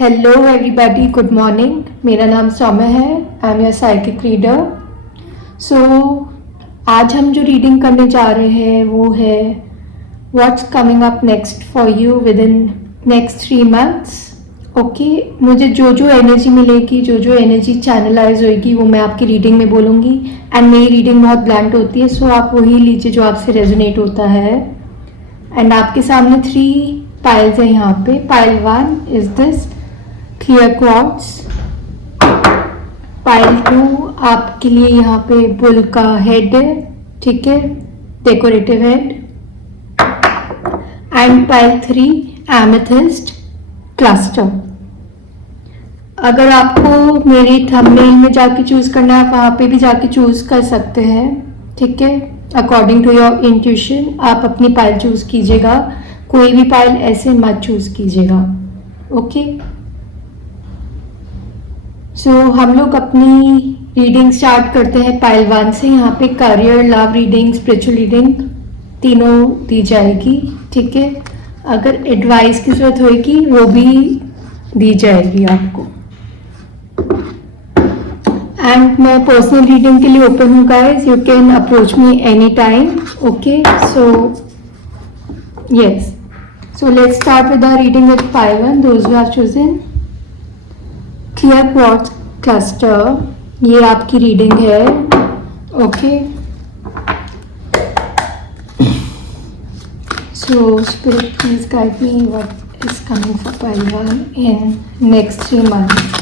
Hello everybody, good morning. मेरा नाम सौम्य है। I am your psychic reader. So आज हम जो रीडिंग करने जा रहे हैं वो है what's coming up next for you with in next 3 months. Okay, मुझे जो जो एनर्जी मिलेगी, जो जो एनर्जी चैनलाइज होगी वो मैं आपकी रीडिंग में बोलूँगी। एंड मेरी रीडिंग बहुत ब्लैंक होती है, सो आप वही लीजिए जो आपसे रेजोनेट होता है। एंड आपके सामने 3 पाइल्स हैं यहाँ पे। Pile 1 is this clear quartz. Pile 2 आपके लिए यहाँ पे बुल का हेड है, ठीक है, decorative head. And pile 3 amethyst cluster. अगर आपको मेरी थंबनेल में जाके चूज करना है, आप वहाँ पे भी जाके चूज कर सकते हैं, ठीक है। अकॉर्डिंग टू योर इंट्यूशन आप अपनी पाइल चूज कीजिएगा। कोई भी पाइल ऐसे मत चूज कीजिएगा, ओके। सो हम लोग अपनी रीडिंग स्टार्ट करते हैं पाइल 1 से। यहाँ पे career, love reading, spiritual reading तीनों दी जाएगी, ठीक है। अगर एडवाइस की जरूरत होगी वो भी दी जाएगी आपको। एंड मैं पर्सनल रीडिंग के लिए ओपन हूँ guys, you can approach me any time, okay. So yes, so let's start with the reading with pile 1, those who have chosen clear quartz cluster. ये आपकी रीडिंग है, okay. So spirit please guide me what is coming for pile 1 in next 3 months.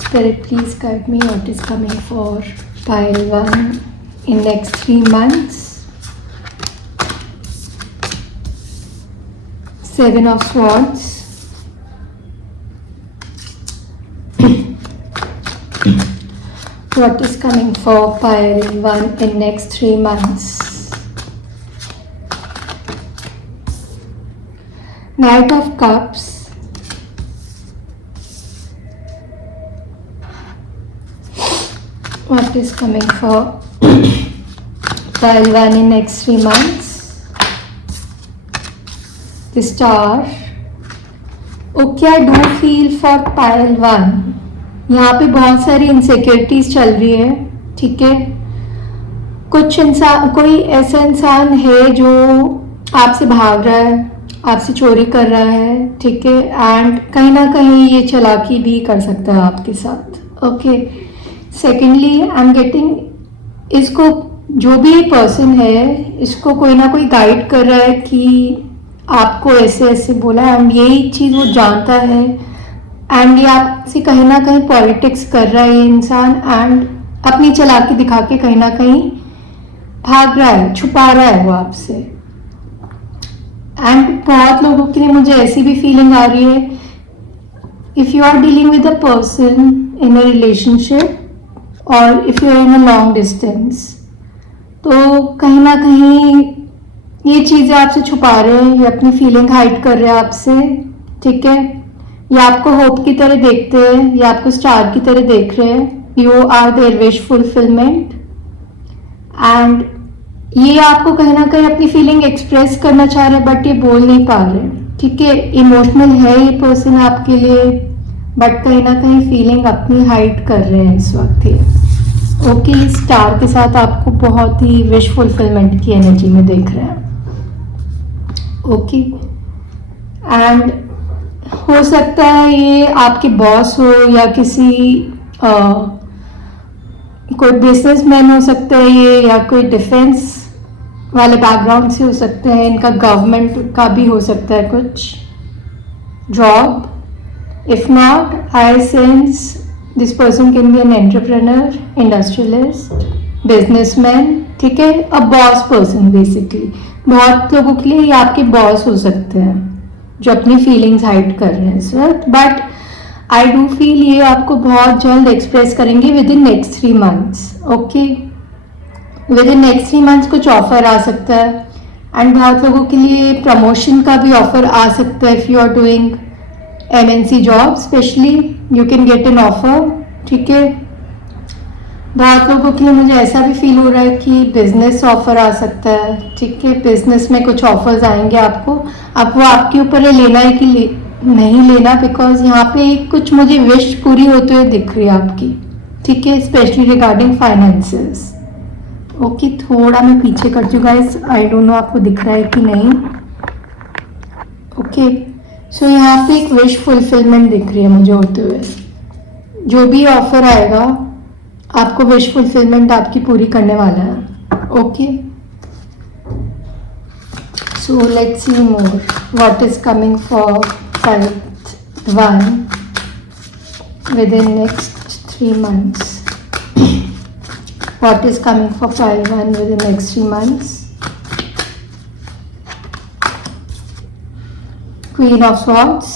Spirit, please guide me what is coming for pile 1 in next 3 months. 7 of Swords. What is coming for pile 1 in next 3 months? Knight of Cups. What is coming for pile 1 in next 3 months? The Star. Okay, I do feel for pile 1. यहाँ पे बहुत सारी insecurities चल रही है, ठीक है। कुछ इंसान, कोई ऐसा इंसान है जो आपसे भाग रहा है, आपसे चोरी कर रहा है, ठीक है। एंड कहीं ना कहीं ये चालाकी भी कर सकता है आपके साथ, okay. Secondly I am getting, इसको जो भी पर्सन है इसको कोई ना कोई गाइड कर रहा है कि आपको ऐसे ऐसे बोला है, एंड यही चीज़ वो जानता है। एंड ये आपसे कहीं ना कहीं पॉलिटिक्स कर रहा है ये इंसान, एंड अपनी चालाकी दिखा के कहीं ना कहीं भाग रहा है, छुपा रहा है वो आपसे। एंड बहुत लोगों के लिए मुझे ऐसी भी फीलिंग आ रही है, if you are dealing with a person in a relationship और if you are in a long distance, तो कहीं ना कहीं ये चीज़ें आपसे छुपा रहे हैं, ये अपनी फीलिंग हाइड कर रहे हैं आपसे, ठीक है। ये आपको होप की तरह देखते हैं, ये आपको स्टार की तरह देख रहे हैं। You are their wish fulfilment. And ये आपको कहीं ना कहीं अपनी फीलिंग एक्सप्रेस करना चाह रहे हैं, बट ये बोल नहीं पा रहे, ठीक है। इमोशनल है ये पर्सन आपके लिए, बट कहीं ना कहीं फीलिंग अपनी हाइड कर रहे हैं इस वक्त ये, ओके। स्टार के साथ आपको बहुत ही विश फुलफिलमेंट की एनर्जी में देख रहे हैं, ओके। एंड हो सकता है ये आपके बॉस हो या किसी कोई बिजनेसमैन हो सकता है ये, या कोई डिफेंस वाले बैकग्राउंड से हो सकते हैं, इनका गवर्नमेंट का भी हो सकता है कुछ job. If not, I sense this person can B an entrepreneur, industrialist, businessman, ठीक है। A boss person basically. बहुत लोगों के लिए ये आपके बॉस हो सकते हैं जो अपनी फीलिंग्स हाइड कर रहे हैं इस वक्त, बट आई डू फील ये आपको बहुत जल्द एक्सप्रेस करेंगे with in next 3 months, okay. With in next 3 months कुछ ऑफर आ सकता है, एंड बहुत लोगों के लिए प्रमोशन का भी ऑफर आ सकता है। If you are doing MNC job specially, you can get an offer, ठीक है। बहुत लोगों के लिए मुझे ऐसा भी फील हो रहा है कि बिजनेस ऑफर आ सकता है, ठीक है। बिजनेस में कुछ ऑफर्स आएंगे आपको, अब वो आपके ऊपर है लेना है कि नहीं लेना, बिकॉज यहाँ पे कुछ मुझे विश पूरी होते हुए दिख रही है आपकी, ठीक है, स्पेशली रिगार्डिंग फाइनेंसेस। ओके, थोड़ा मैं पीछे करती हूँ गाइस, आई डोंट नो आपको दिख रहा है कि नहीं। ओके, सो यहाँ पे एक विश फुलफिलमेंट दिख रही है मुझे होते हुए। जो भी ऑफर आएगा आपको विश फुलफिलमेंट आपकी पूरी करने वाला है। Okay, so let's see more what is coming for 5/1 within next 3 months. What is coming for 5/1 within next 3 months? Queen of Swords.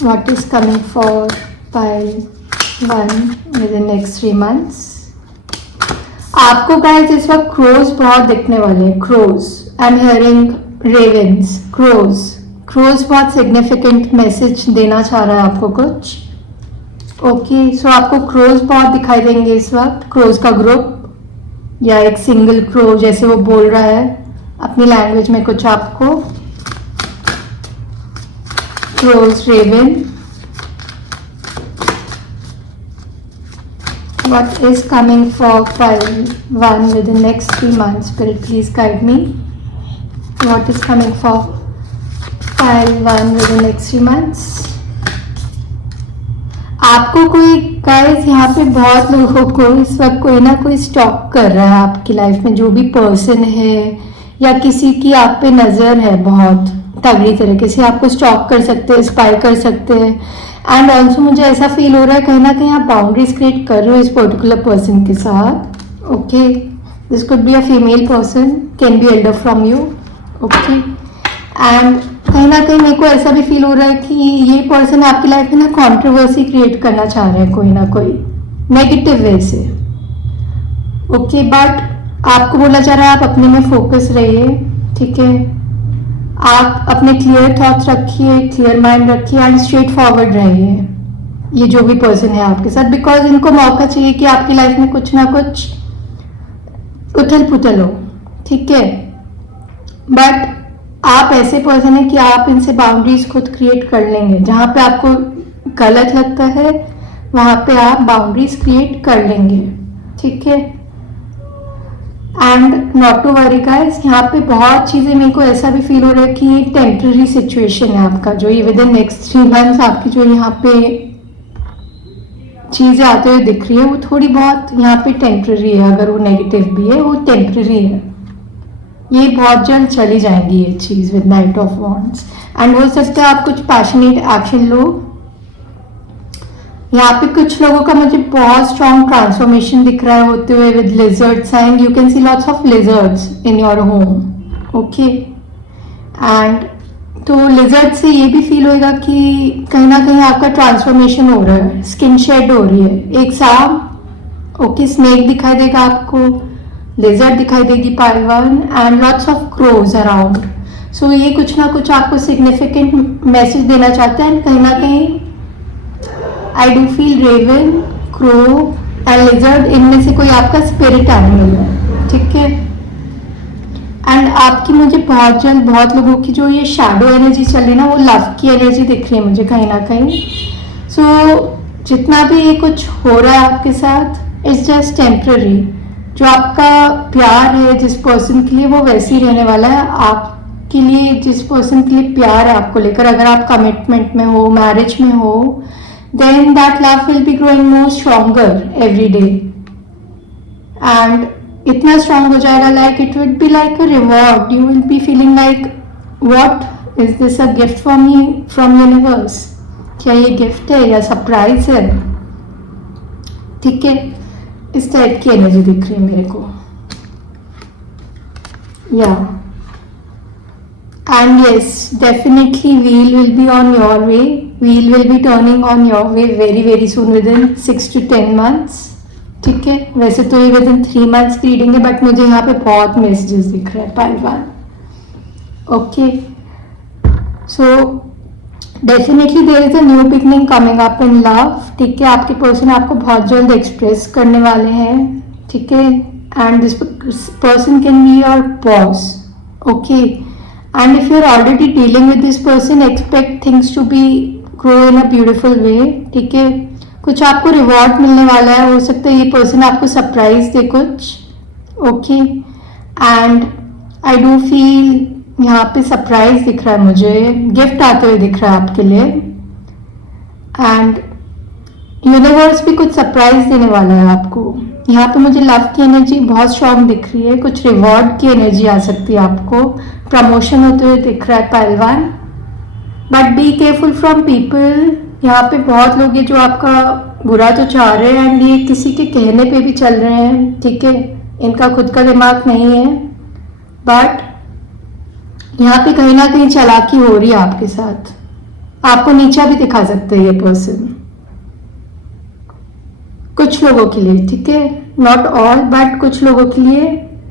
What is coming for 5/1 within next 3 months? आपको guys इस वक्त crows बहुत दिखने वाले हैं। Crows, I am hearing ravens, crows. Crows बहुत significant message देना चाह रहा है आपको कुछ। ओके, सो आपको क्रोज बहुत दिखाई देंगे इस वक्त। क्रोज का ग्रुप या एक सिंगल क्रो जैसे वो बोल रहा है अपनी लैंग्वेज में कुछ आपको। Crows, raven. What is coming for 5/1 within next 3 months? Spirit, please guide me. What is coming for 5/1 within next 3 months? आपको कोई गाइस यहाँ पे बहुत लोगों को इस वक्त कोई ना कोई स्टॉक कर रहा है आपकी लाइफ में। जो भी पर्सन है या किसी की आप पे नजर है बहुत तगड़ी तरीके से, आपको स्टॉक कर सकते हैं, स्पाई कर सकते हैं। एंड ऑल्सो मुझे ऐसा फील हो रहा है कहीं ना कहीं आप बाउंड्रीज क्रिएट कर रहे हो इस पर्टिकुलर पर्सन के साथ। Okay, this could be a female person, can B Elder from you. Okay, and कहीं ना कहीं मेरे को ऐसा भी फील हो रहा है कि ये पर्सन आपकी लाइफ में ना कंट्रोवर्सी क्रिएट करना चाह रहे हैं कोई ना कोई नेगेटिव वे से। ओके, बट आपको बोला जा रहा है आप अपने में फोकस रहिए, ठीक है। आप अपने क्लियर थॉट्स रखिए, क्लियर माइंड रखिए एंड स्ट्रेट फॉरवर्ड रहिए ये जो भी पर्सन है आपके साथ, बिकॉज इनको मौका चाहिए कि आपकी लाइफ में कुछ ना कुछ उथल पुथल हो, ठीक है। बट आप ऐसे पर्सन है कि आप इनसे बाउंड्रीज खुद क्रिएट कर लेंगे। जहां पे आपको गलत लगता है वहां पे आप बाउंड्रीज क्रिएट कर लेंगे, ठीक है। And not to worry guys, यहाँ पे बहुत चीजें मेरे को ऐसा भी फील हो रहा है कि ये टेम्पररी सिचुएशन है आपका, जो ये विद इन नेक्स्ट 3 मंथ्स आपकी जो यहाँ पे चीजें आते हुए दिख रही है वो थोड़ी बहुत यहाँ पे टेम्पररी है। अगर वो नेगेटिव भी है वो टेम्पररी है, ये बहुत जल्द चली जाएंगी ये चीज with night of wands. And हो सकता है आप कुछ पैशनेट एक्शन लो। यहाँ पे कुछ लोगों का मुझे बहुत स्ट्रॉन्ग ट्रांसफॉर्मेशन दिख रहा है होते हुए with lizards, and you can see lots of lizards in your home. Okay, and तो लिजर्ड से ये भी फील होएगा कि कहीं ना कहीं आपका ट्रांसफॉर्मेशन हो रहा है, स्किन शेड हो रही है। एक सांप, ओके, स्नेक दिखाई देगा आपको, लिजर्ड दिखाई देगी, pile one, and lots of crows around. So ये कुछ ना कुछ आपको सिग्निफिकेंट मैसेज देना चाहता है। कहीं ना कहीं I do feel raven, crow and lizard, इनमें से कोई आपका स्पिरिट एनिमल है, ठीक है। एंड आपकी मुझे बहुत जल्द बहुत लोगों की जो ये शैडो एनर्जी चल रही है ना, वो लव की एनर्जी दिख रही है मुझे कहीं ना कहीं। सो जितना भी ये कुछ हो रहा है आपके साथ इट्स जस्ट टेम्पररी। जो आपका प्यार है जिस पर्सन के लिए वो वैसे ही रहने वाला है। आपके लिए जिस पर्सन के लिए प्यार है आपको लेकर, अगर आप कमिटमेंट में हो, मैरिज में हो, then that love will be growing more stronger every day and itna strong ho jayega, like it would be like a reward. You will be feeling like what is this, a gift for me from universe? क्या ये gift है या surprise है? ठीक है, इस type की energy दिख रही है मेरे को। या and yes, definitely wheel will be on your way. Wheel will be turning on your way very soon within 6 to 10 months. ठीक है, वैसे तो ये विद इन 3 months की रीडिंग है, बट मुझे यहाँ पे बहुत मैसेजेस दिख रहे हैं pile one. Okay, so definitely there is a new beginning coming up in love, ठीक है। आपके पर्सन आपको बहुत जल्द एक्सप्रेस करने वाले हैं, ठीक है। And this person can be your boss, okay. And if you are already dealing with this person, expect things to be grow in a beautiful way, ठीक है। कुछ आपको रिवॉर्ड मिलने वाला है, हो सकता है ये पर्सन आपको सरप्राइज दे कुछ, okay. And I do feel यहाँ पे सरप्राइज दिख रहा है मुझे, गिफ्ट आते हुए दिख रहा है आपके लिए। एंड यूनिवर्स भी कुछ सरप्राइज देने वाला है आपको। यहाँ पे मुझे लव की एनर्जी बहुत स्ट्रांग दिख रही है, कुछ रिवॉर्ड की एनर्जी आ सकती है आपको, प्रमोशन होते हुए दिख रहा है पहलवान। But be careful from people, यहाँ पे बहुत लोग हैं जो आपका बुरा तो चाह रहे हैं एंड ये किसी के कहने पे भी चल रहे हैं, ठीक है। इनका खुद का दिमाग नहीं है, बट यहाँ पे कहीं ना कहीं चालाकी हो रही है आपके साथ, आपको नीचा भी दिखा सकते हैं ये पर्सन कुछ लोगों के लिए, ठीक है। नॉट ऑल, बट कुछ लोगों के लिए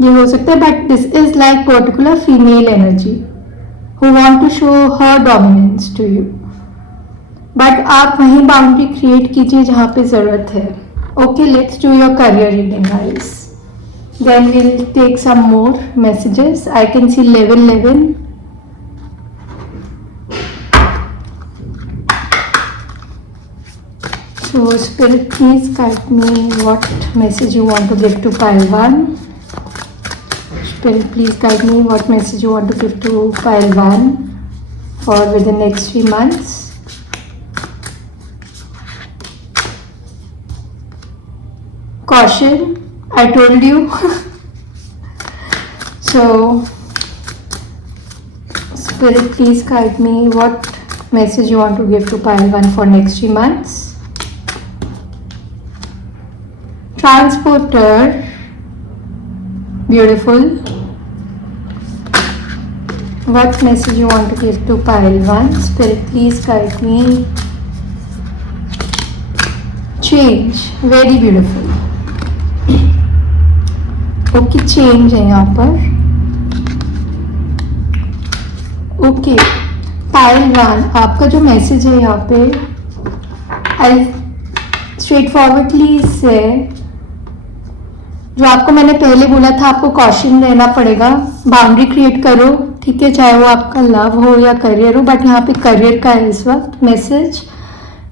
ये हो सकता है। But this is like particular female energy who want to show her dominance to you, but आप वहीं बाउंड्री क्रिएट कीजिए जहां पे जरूरत है। Okay, let's do your career reading guys, then will take some more messages. I can see 1111। So Spirit, please guide me what message you want to give to pile 1. Spirit, please guide me what message you want to give to pile 1 for within next 3 months. Caution, I told you. So Spirit, please guide me what message you want to give to pile 1 for next 3 months. Transporter, beautiful. What message you want to give to pile 1? Spirit, please guide me. Change, very beautiful. Okay, change है यहाँ पर. Okay, pile 1, आपका जो message है यहाँ पे, I straightforwardly से जो आपको मैंने पहले बोला था, आपको कॉशन रहना पड़ेगा, बाउंड्री क्रिएट करो, ठीक है, चाहे वो आपका लव हो या करियर हो। बट यहाँ पे करियर का है इस वक्त मैसेज,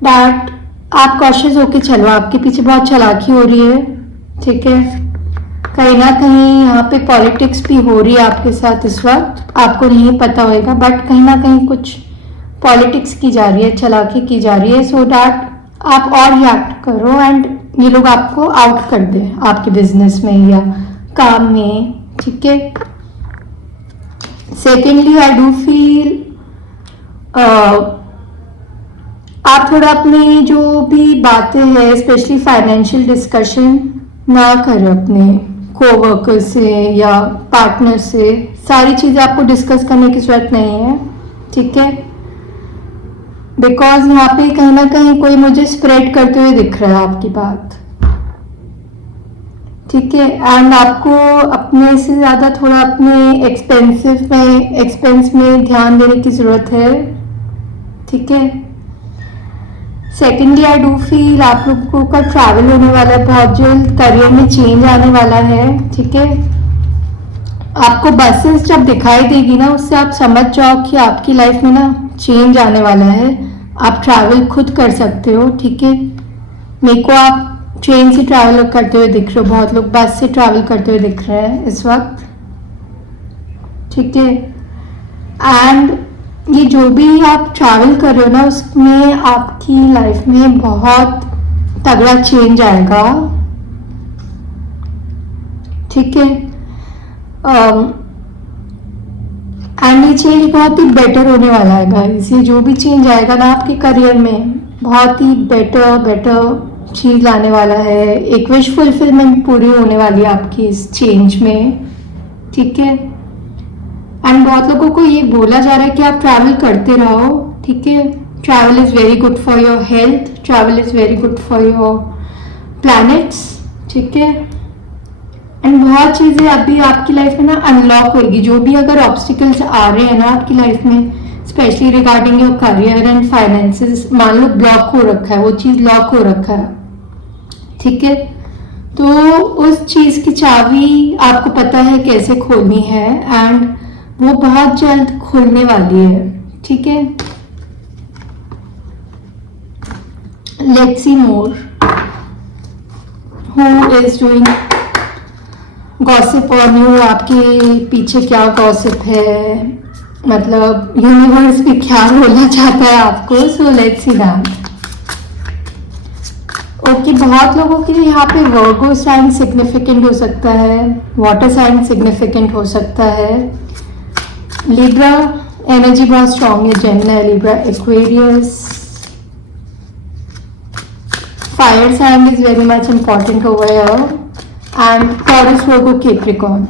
दैट आप कॉशियस होके चलो, आपके पीछे बहुत चालाकी हो रही है, ठीक है। कहीं ना कहीं यहाँ पे पॉलिटिक्स भी हो रही है आपके साथ इस वक्त, आपको नहीं पता होएगा, बट कहीं ना कहीं कुछ पॉलिटिक्स की जा रही है, चालाकी की जा रही है, सो दैट आप और रिएक्ट करो एंड ये लोग आपको आउट कर दे आपके बिजनेस में या काम में, ठीक है। सेकेंडली, आई डू फील आप थोड़ा अपनी जो भी बातें हैं, स्पेशली फाइनेंशियल डिस्कशन ना करें अपने कोवर्कर से या पार्टनर से, सारी चीज़ें आपको डिस्कस करने की जरूरत नहीं है, ठीक है। बिकॉज यहाँ पे कहीं ना कहीं कोई मुझे स्प्रेड करते हुए दिख रहा है आपकी बात, ठीक है। एंड आपको अपने से ज़्यादा थोड़ा अपने एक्सपेंस में ध्यान देने की ज़रूरत है, ठीक है। सेकेंडली, आई डू फील आप लोगों का ट्रैवल होने वाला है बहुत जल्द, करियर में चेंज आने वाला है, ठीक है। आपको बसेस जब दिखाई देगी ना, उससे आप समझ जाओ कि आपकी लाइफ में ना चेंज आने वाला है, आप ट्रैवल खुद कर सकते हो, ठीक है। मेरे को आप ट्रेन से ट्रैवल करते हुए दिख रहे हो, बहुत लोग बस से ट्रैवल करते हुए दिख रहे हैं इस वक्त, ठीक है। एंड ये जो भी आप ट्रैवल कर रहे हो ना, उसमें आपकी लाइफ में बहुत तगड़ा चेंज आएगा, ठीक है। एंड ये चेंज बहुत ही बेटर होने वाला है गाइस, ये जो भी चेंज आएगा ना आपके करियर में, बहुत ही बेटर चीज लाने वाला है, एक विश फुलफिलमेंट पूरी होने वाली है आपकी इस चेंज में, ठीक है। एंड बहुत लोगों को ये बोला जा रहा है कि आप ट्रैवल करते रहो, ठीक है। Travel is very good for your health, travel is very good for your planets, ठीक है। एंड बहुत चीज़ें अभी आपकी लाइफ में ना अनलॉक होगी, जो भी अगर ऑब्स्टिकल्स आ रहे हैं ना आपकी लाइफ में, specially regarding your career and finances, मान लो ब्लॉक हो रखा है, वो चीज़ लॉक हो रखा है, ठीक है। तो उस चीज़ की चाबी आपको पता है कैसे खोलनी है, एंड वो बहुत जल्द खुलने वाली है, ठीक है। Let's see more, who is doing gossip on you, आपके पीछे क्या गॉसिप है, मतलब यूनिवर्स भी क्या बोलना चाहता है आपको। So let's see that. Okay, बहुत लोगों के लिए यहाँ पे वर्गो साइन सिग्निफिकेंट हो सकता है, वाटर साइन सिग्निफिकेंट हो सकता है, लिब्रा एनर्जी बहुत स्ट्रॉन्ग है, Gemini, Libra, Aquarius, fire sign is very much important over here, and Taurus, Virgo, Capricorn,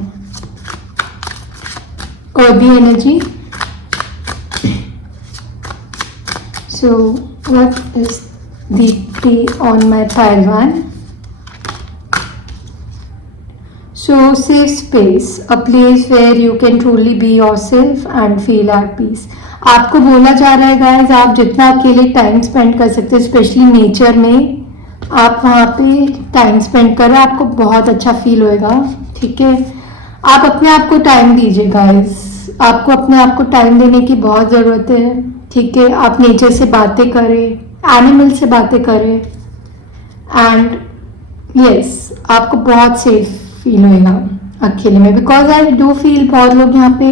earthy energy. So what is the T on my pile one? So safe space, a place where you can truly be yourself and feel at peace. आपको बोला जा रहा है guys, आप जितना अकेले time spend कर सकते हैं, स्पेशली नेचर में, आप वहाँ पे टाइम स्पेंड करें, आपको बहुत अच्छा फील होएगा, ठीक है। आप अपने आप को टाइम दीजिए गाइस, आपको अपने आप को टाइम देने की बहुत ज़रूरत है, ठीक है। आप नेचर से बातें करें, एनिमल से बातें करें, एंड यस, आपको बहुत सेफ फील होएगा अकेले में, बिकॉज आई डू फील बहुत लोग यहाँ पे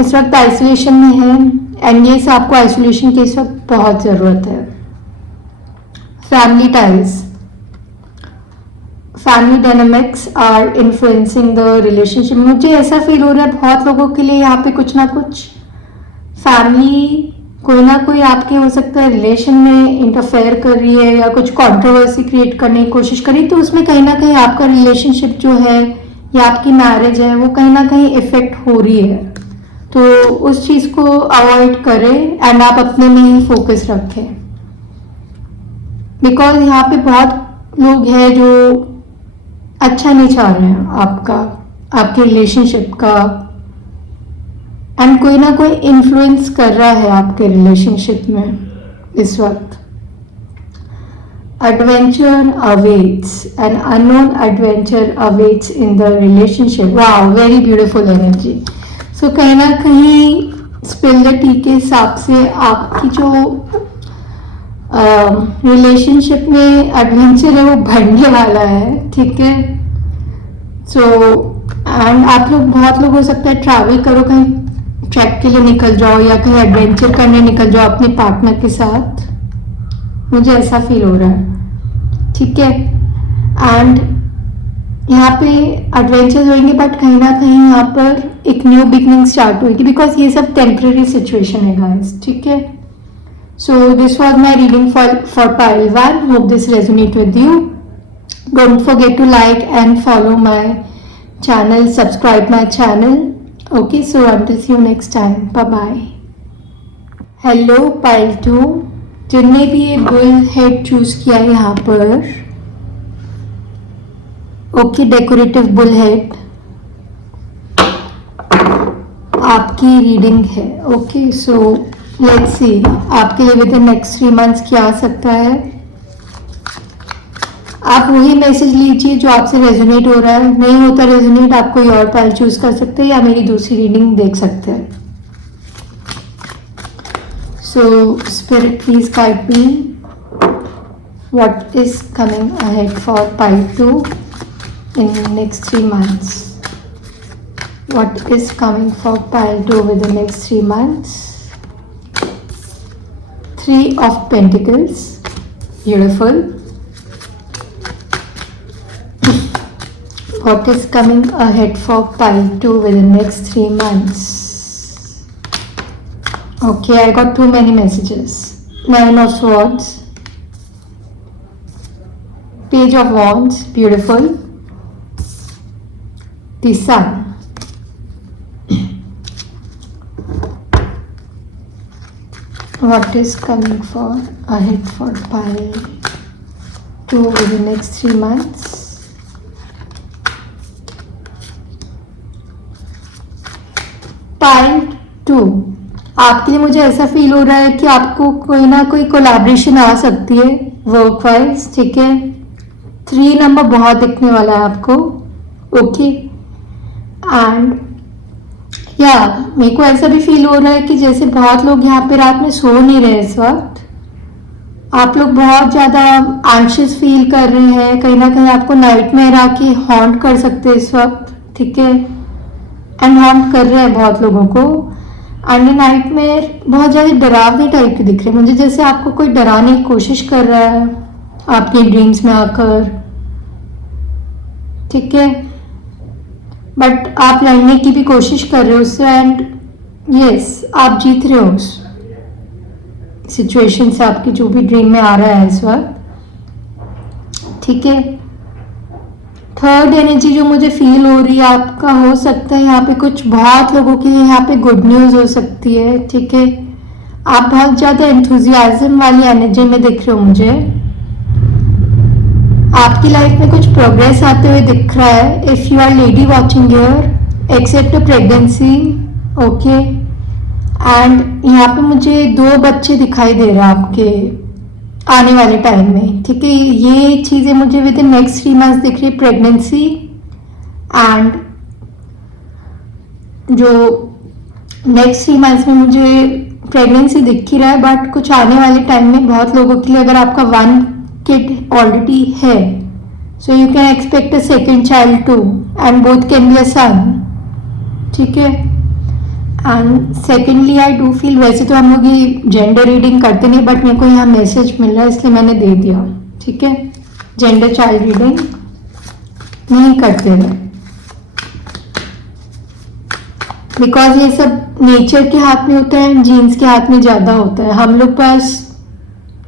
इस वक्त आइसोलेशन में हैं, एंड ये आपको आइसोलेशन की इस वक्त बहुत ज़रूरत है। Family ties, family dynamics are influencing the relationship. मुझे ऐसा फील हो रहा है बहुत लोगों के लिए यहाँ पे कुछ ना कुछ फैमिली, कोई ना कोई आपके हो सकता है रिलेशन में इंटरफेयर कर रही है या कुछ कंट्रोवर्सी क्रिएट करने की कोशिश कर रही है, तो उसमें कहीं ना कहीं आपका रिलेशनशिप जो है या आपकी मैरिज है वो कहीं ना कहीं इफेक्ट हो रही है। तो उस चीज़ को अवॉइड करें एंड आप अपने में ही फोकस रखें, बिकॉज यहाँ पे बहुत लोग हैं जो अच्छा नहीं चाह रहे हैं आपका, आपके रिलेशनशिप का, एंड कोई ना कोई इन्फ्लुएंस कर रहा है आपके रिलेशनशिप में इस वक्त। Adventure awaits, an unknown adventure awaits in the relationship. Wow, very beautiful energy. So कहीं ना कहीं स्पिल द टी के हिसाब से आपकी जो रिलेशनशिप में एडवेंचर है वो बढ़ने वाला है, ठीक है। सो एंड आप लोग, बहुत लोग हो सकता है ट्रैवल करो, कहीं ट्रैक के लिए निकल जाओ या कहीं एडवेंचर करने निकल जाओ अपने पार्टनर के साथ, मुझे ऐसा फील हो रहा है, ठीक है। एंड यहाँ पे एडवेंचर्स होंगे, बट कहीं ना कहीं यहाँ पर एक न्यू बिगनिंग स्टार्ट होगी, बिकॉज ये सब टेम्पररी सिचुएशन है गाइस, ठीक है। So this was my reading for pile 1. Hope this resonate with you. Don't forget to like and follow my channel, subscribe my channel. Okay, so until see you next time. Bye bye. Hello pile 2. जिनने भी ये bull head choose किया है यहाँ पर, okay, decorative bull head आपकी reading है। Okay, so let's see आपके लिए विद इन नेक्स्ट 3 मंथ्स क्या आ सकता है। आप वही मैसेज लीजिए जो आपसे रेजोनेट हो रहा है, नहीं होता रेजोनेट आप कोई और पाइल चूज कर सकते हैं या मेरी दूसरी रीडिंग देख सकते हैं। So spirit please guide me, what is coming ahead for pile 2 in next 3 months? What is coming for pile 2 with the next 3 months? 3 of Pentacles, beautiful. What is coming ahead for pile 2 with the next 3 months? Okay, I got too many messages. 9 of Swords, Page of Wands, beautiful. The Sun. What is coming for ahead for pile 2 in the next 3 months? Pile 2, आपके लिए मुझे ऐसा feel हो रहा है कि आपको कोई ना कोई कोलैबोरेशन आ सकती है वर्क वाइज, ठीक है। 3 नंबर बहुत दिखने वाला है आपको, ओके। एंड या मेरे को ऐसा भी फील हो रहा है कि जैसे बहुत लोग यहाँ पे रात में सो नहीं रहे इस वक्त, आप लोग बहुत ज़्यादा एंशियस फील कर रहे हैं, कहीं ना कहीं आपको नाइटमेयर आके हॉन्ट कर सकते हैं इस वक्त, ठीक है, एंड हॉन्ट कर रहे हैं बहुत लोगों को। एंड नाइटमेयर बहुत ज़्यादा डरावनी टाइप के दिख रहे हैं मुझे, जैसे आपको कोई डराने की कोशिश कर रहा है आपके ड्रीम्स में आकर, ठीक है, बट आप लड़ने की भी कोशिश कर रहे हो उससे, एंड यस आप जीत रहे हो उस सिचुएशन से, आपकी जो भी ड्रीम में आ रहा है इस वक्त, ठीक है। थर्ड एनर्जी जो मुझे फील हो रही है आपका, हो सकता है यहाँ पे कुछ बहुत लोगों के लिए यहाँ पे गुड न्यूज़ हो सकती है, ठीक है। आप बहुत ज़्यादा एंथुजियाज्म वाली एनर्जी में दिख रहे हो मुझे, आपकी लाइफ में कुछ प्रोग्रेस आते हुए दिख रहा है। If you are lady watching here, accept a pregnancy, okay, and यहाँ पे मुझे 2 बच्चे दिखाई दे रहे हैं आपके आने वाले टाइम में, ठीक है। ये चीज़ें मुझे विद इन नेक्स्ट 3 मंथ्स दिख रही है, प्रेगनेंसी एंड जो नेक्स्ट 3 मंथ्स में मुझे प्रेगनेंसी दिख ही रहा है, बट कुछ आने वाले टाइम में बहुत लोगों के लिए अगर आपका 1 किड ऑलरेडी है, so you can expect a second child too, and both can be a son, ठीक है। And secondly I do feel, वैसे तो हम लोग ये जेंडर रीडिंग करते नहीं, बट मेरे को यहाँ मैसेज मिल रहा है इसलिए मैंने दे दिया, ठीक है। जेंडर चाइल्ड रीडिंग नहीं करते हैं बिकॉज ये सब नेचर के हाथ में होता है, जीन्स के हाथ में ज़्यादा होता है। हम लोग पास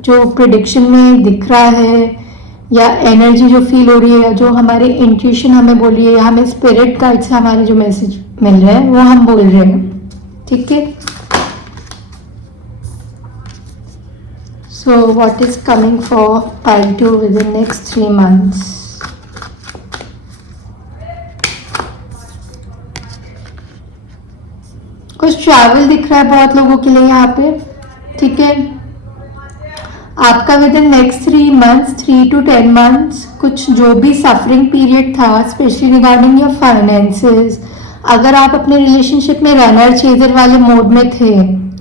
जो प्रिडिक्शन में दिख रहा है या एनर्जी जो फील हो रही है, या जो हमारे इंट्यूशन हमें बोल रही है, या हमें स्पिरिट गाइड से हमारे जो मैसेज मिल रहे हैं वो हम बोल रहे हैं, ठीक है। So what is coming for pile 2 with in next 3 months? कुछ ट्रैवल दिख रहा है बहुत लोगों के लिए यहाँ पे, ठीक है। आपका with in next 3 months, 3 to 10 months, कुछ जो भी सफरिंग पीरियड था स्पेशली रिगार्डिंग योर फाइनेंसेस, अगर आप अपने रिलेशनशिप में रनर चेजर वाले मोड में थे,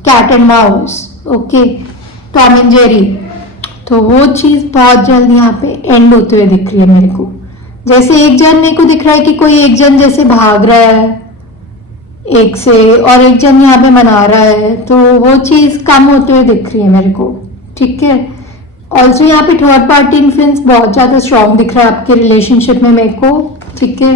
cat and mouse, okay, Tom and Jerry, तो वो चीज़ बहुत जल्द यहाँ पे एंड होते हुए दिख रही है मेरे को। जैसे एक जन मेरे को दिख रहा है कि कोई एक जन जैसे भाग रहा है एक से, और एक जन यहाँ पे मना रहा है, तो वो चीज़ कम होते हुए दिख रही है मेरे को, ठीक है। ऑल्सो यहाँ पे थर्ड पार्टी इन्फ्लुएंस बहुत ज़्यादा स्ट्रॉन्ग दिख रहा है आपके रिलेशनशिप में मेरे को, ठीक है।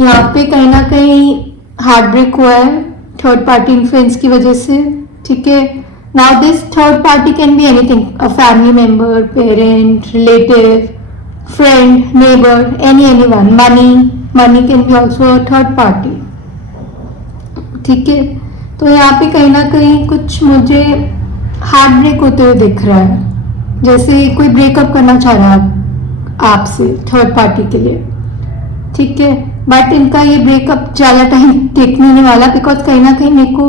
यहाँ पे कहीं ना कहीं हार्ट ब्रेक हुआ है थर्ड पार्टी इन्फ्लुएंस की वजह से, ठीक है। Now this third party can be anything, a family member, parent, relative, friend, neighbour, anyone, money can be also a third party, ठीक है। तो यहाँ पे कहीं ना कहीं कुछ मुझे हार्ट ब्रेक होते हुए दिख रहा है, जैसे कोई ब्रेकअप करना चाह रहा है आपसे थर्ड पार्टी के लिए, ठीक है। बट इनका ये ब्रेकअप ज़्यादा टाइम टिकने नहीं वाला, बिकॉज कहीं ना कहीं मेरे को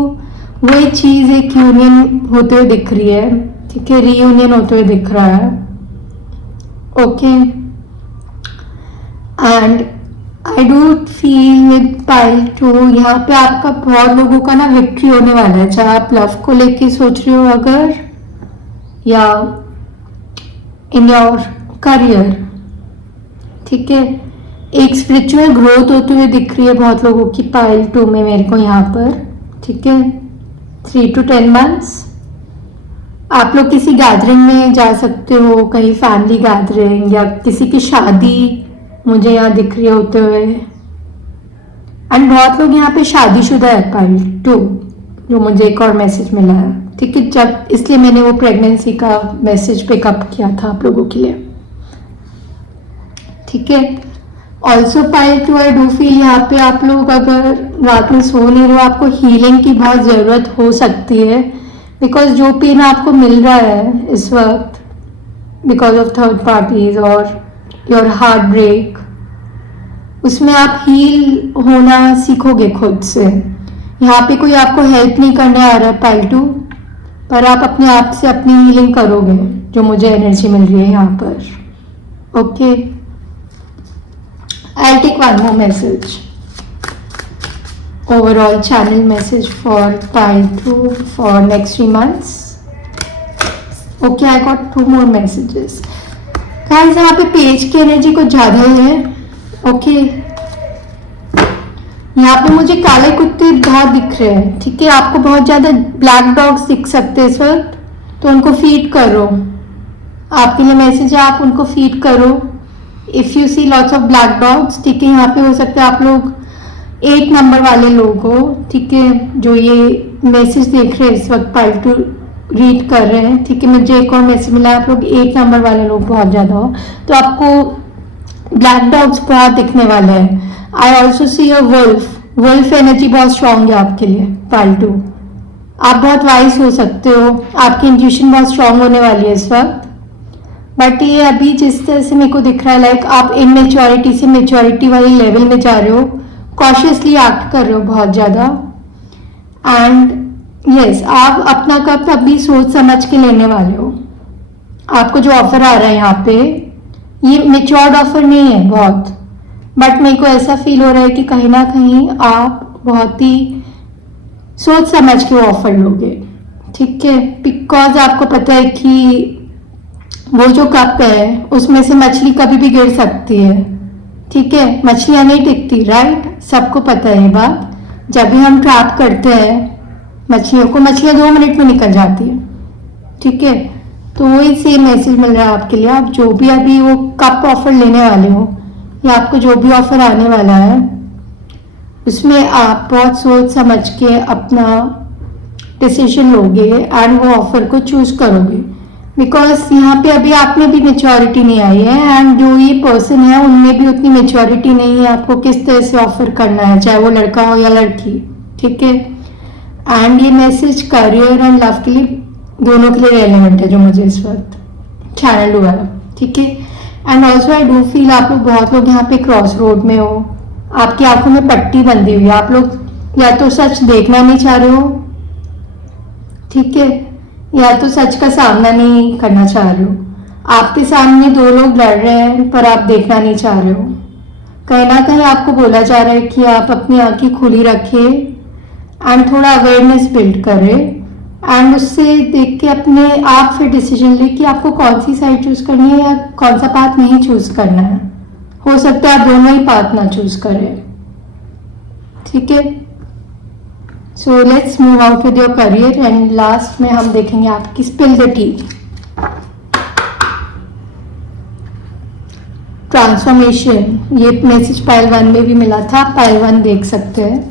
वही चीज़ एक यूनियन होते हुए दिख रही है, ठीक है, रीयूनियन होते हुए दिख रहा है, okay. And I do feel with pile 2 यहाँ पे आपका बहुत लोगों का ना विक्ट्री होने वाला है, चाहे आप लव को लेके सोच रहे हो अगर, या इन योर करियर, ठीक है। एक स्पिरिचुअल ग्रोथ होते हुए दिख रही है बहुत लोगों की पाइल 2 में मेरे को यहाँ पर, ठीक है। 3 to 10 मंथ्स आप लोग किसी गैदरिंग में जा सकते हो, कहीं फैमिली गैदरिंग या किसी की शादी मुझे यहाँ दिख रही होते हुए, एंड बहुत लोग यहाँ पे शादीशुदा है पाइल 2, जो मुझे एक और मैसेज मिला है, ठीक है। जब इसलिए मैंने वो प्रेगनेंसी का मैसेज पिकअप किया था आप लोगों के लिए, ठीक है। Also pile 2 I do feel यहाँ पे आप लोग अगर रात में सो नहीं रहे हो, आपको हीलिंग की बहुत ज़रूरत हो सकती है, बिकॉज जो पेन आपको मिल रहा है इस वक्त बिकॉज ऑफ थर्ड पार्टीज और योर हार्ट ब्रेक, उसमें आप हील होना सीखोगे खुद से। यहाँ पे कोई आपको हेल्प नहीं करने आ रहा है पाइल 2, पर आप अपने आप से अपनी हीलिंग करोगे, जो मुझे एनर्जी मिल रही है यहाँ पर, okay. I'll take one more message. overall channel message for pile 2 for next 3 months. Okay, I got 2 more messages. Guys, यहाँ पे पेज की एनर्जी कुछ ज़्यादा ही है. ओके, यहाँ पे मुझे काले कुत्ते बहुत दिख रहे हैं. ठीक है, आपको बहुत ज़्यादा ब्लैक डॉग्स दिख सकते हैं इस वक्त, तो उनको फीड करो. आपके लिए मैसेज है, आप उनको फीड करो. If you see lots of black dogs, ठीक है, यहाँ पे हो सकता है आप लोग 8 नंबर वाले लोग हो. ठीक है, जो ये मैसेज देख रहे हैं इस वक्त पाइल 2 रीड कर रहे हैं. ठीक है, मुझे एक और मैसेज मिला, आप लोग 8 नंबर वाले लोग बहुत ज़्यादा हो, तो आपको ब्लैक डॉग्स बहुत दिखने वाले हैं. I also see a wolf energy बहुत स्ट्रांग है आपके लिए पाइल 2. आप बहुत वाइज हो सकते हो, आपकी इंट्यूशन बहुत स्ट्रांग होने वाली है इस वक्त. बट ये अभी जिस तरह से मेरे को दिख रहा है, लाइक आप इमेच्योरिटी से मेच्योरिटी वाली लेवल में जा रहे हो, कॉशियसली एक्ट कर रहे हो बहुत ज़्यादा. एंड यस, आप अपना कप अभी सोच समझ के लेने वाले हो. आपको जो ऑफर आ रहा है यहाँ पे, ये मेच्योर्ड ऑफर नहीं है बहुत, बट मेरे को ऐसा फील हो रहा है कि कहीं ना कहीं आप बहुत ही सोच समझ के ऑफर लोगे. ठीक है, बिकॉज आपको पता है कि वो जो कप है उसमें से मछली कभी भी गिर सकती है. ठीक है, मछलियाँ नहीं टिकती, राइट? सबको पता है ये बात. जब भी हम ट्रैप करते हैं मछलियों को, मछलियाँ 2 मिनट में निकल जाती है. ठीक है, तो वही सेम मैसेज मिल रहा है आपके लिए. आप जो भी अभी वो कप ऑफर लेने वाले हो, या आपको जो भी ऑफर आने वाला है, उसमें आप बहुत सोच समझ के अपना डिसीजन लोगे एंड वो ऑफर को चूज करोगे. बिकॉज यहाँ पे अभी आप में भी मेच्योरिटी नहीं आई है, एंड जो ये पर्सन है उनमें भी उतनी मेच्योरिटी नहीं है आपको किस तरह से ऑफर करना है, चाहे वो लड़का हो या लड़की. ठीक है, एंड ये मैसेज करियर एंड लव के लिए, दोनों के लिए रेलेवेंट है जो मुझे इस वक्त चैनल हुआ है. ठीक है, and also I do feel आप लोग, बहुत लोग यहाँ पे क्रॉस रोड में हो, आपकी आंखों में पट्टी बंधी हुई है. आप लोग या तो सच देखना नहीं चाह रहे हो, ठीक है, या तो सच का सामना नहीं करना चाह रहे हो. आपके सामने 2 लोग लड़ रहे हैं पर आप देखना नहीं चाह रहे हो. कहीं ना कहीं आपको बोला जा रहा है कि आप अपनी आंखें खुली रखें एंड थोड़ा अवेयरनेस बिल्ड करें, एंड उससे देख के अपने आप फिर डिसीजन ले कि आपको कौन सी साइड चूज करनी है या कौन सा पाथ नहीं चूज करना है. हो सकता है आप दोनों ही पाथ ना चूज करें. ठीक है, so let's move out with your career, and last में हम देखेंगे आपकी स्पिल द टी. ट्रांसफॉर्मेशन, ये मैसेज पाइल 1 में भी मिला था, पाइल 1 देख सकते हैं.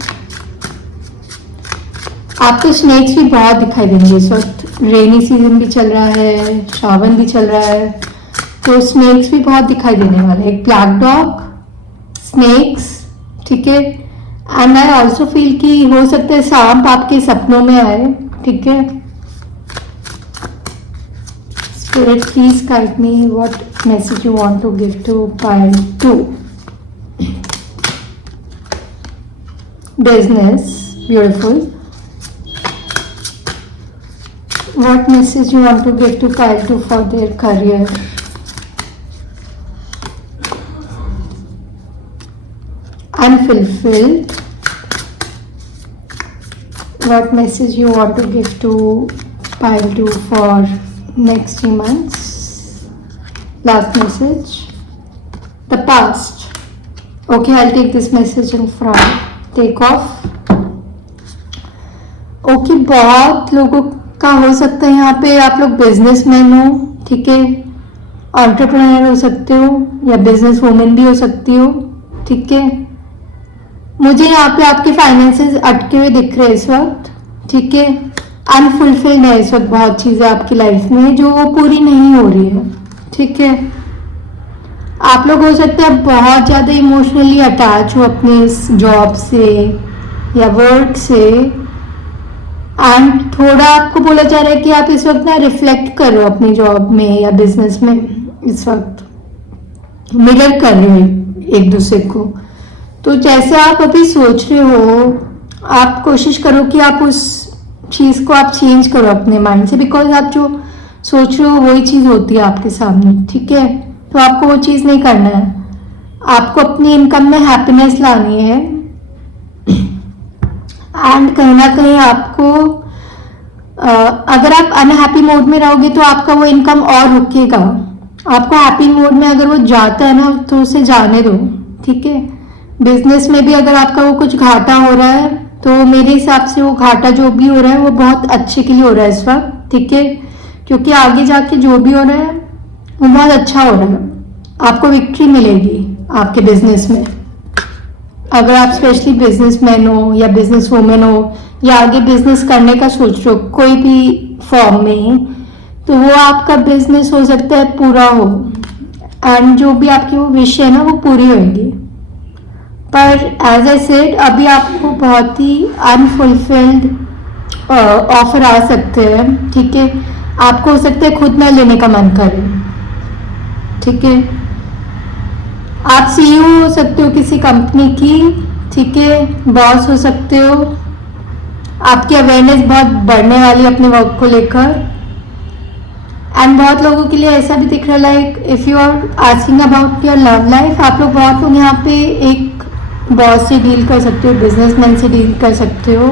आपको स्नेक्स भी बहुत दिखाई देंगे इस वक्त. रेनी सीजन भी चल रहा है, सावन भी चल रहा है, तो स्नेक्स भी बहुत दिखाई देने वाले हैं. एक ब्लैक डॉग, स्नेक्स. ठीक है, एंड आई ऑल्सो फील कि हो सकता है सांप आपके सपनों में आए. ठीक है, spirit please guide me what message you want to give to pile 2. Business, beautiful. What message you want to give to pile 2 for their career? Unfulfilled. What message you want to give to pile 2 for next 3 months? Last message. The past. Okay, I'll take this message in front. Take off. Okay, बहुत लोगों का हो सकता है यहाँ पे आप लोग बिजनेसमैन हो. ठीक है, एंटरप्रेन्योर हो सकते हो या बिजनेस वुमेन भी हो सकती हो. ठीक है, मुझे यहाँ पे आपके फाइनेंसेस अटके हुए दिख रहे हैं इस वक्त. ठीक है, अनफुलफिल्ड है इस वक्त बहुत चीज़ें आपकी लाइफ में जो पूरी नहीं हो रही है. ठीक है, आप लोग हो सकते हैं बहुत ज़्यादा इमोशनली अटैच हो अपने इस जॉब से या वर्क से, एंड थोड़ा आपको बोला जा रहा है कि आप इस वक्त ना रिफ्लेक्ट करो अपनी जॉब में या बिजनेस में. इस वक्त मिरर कर रहे हो एक दूसरे को. तो जैसे आप अभी सोच रहे हो, आप कोशिश करो कि आप उस चीज़ को आप चेंज करो अपने माइंड से, बिकॉज आप जो सोच रहे हो वही चीज़ होती है आपके सामने. ठीक है, तो आपको वो चीज़ नहीं करना है. आपको अपनी इनकम में हैप्पीनेस लानी है. एंड कहीं ना कहीं आपको अगर आप अनहैप्पी मोड में रहोगे तो आपका वो इनकम और रुकेगा। आपको हैप्पी मोड में अगर वो जाता है ना तो उसे जाने दो, ठीक है। बिजनेस में भी अगर आपका वो कुछ घाटा हो रहा है तो मेरे हिसाब से वो घाटा जो भी हो रहा है वो बहुत अच्छे के लिए हो रहा है इस वक्त, ठीक है। क्योंकि आगे जाके जो भी हो रहा है वो बहुत अच्छा हो रहा है, आपको विक्ट्री मिलेगी आपके बिजनेस में। अगर आप स्पेशली बिजनेसमैन हो या बिजनेस वूमेन हो या आगे बिजनेस करने का सोच रहे हो कोई भी फॉर्म में, तो वो आपका बिजनेस हो सकता है पूरा हो एंड जो भी आपकी वो विश है ना वो पूरी होगी। पर एज आई सेड अभी आपको बहुत ही अनफुलफिल्ड ऑफर आ सकते हैं, ठीक है। आपको हो सकता है खुद ना लेने का मन करे, ठीक है। आप सीईओ हो सकते हो किसी कंपनी की, ठीक है, बॉस हो सकते हो। आपकी अवेयरनेस बहुत बढ़ने वाली है अपने वर्क को लेकर। एंड बहुत लोगों के लिए ऐसा भी दिख रहा है like if you are asking about your love life, आप लोग बहुत लोग यहाँ पे एक बॉस से डील कर सकते हो, बिजनेसमैन से डील कर सकते हो।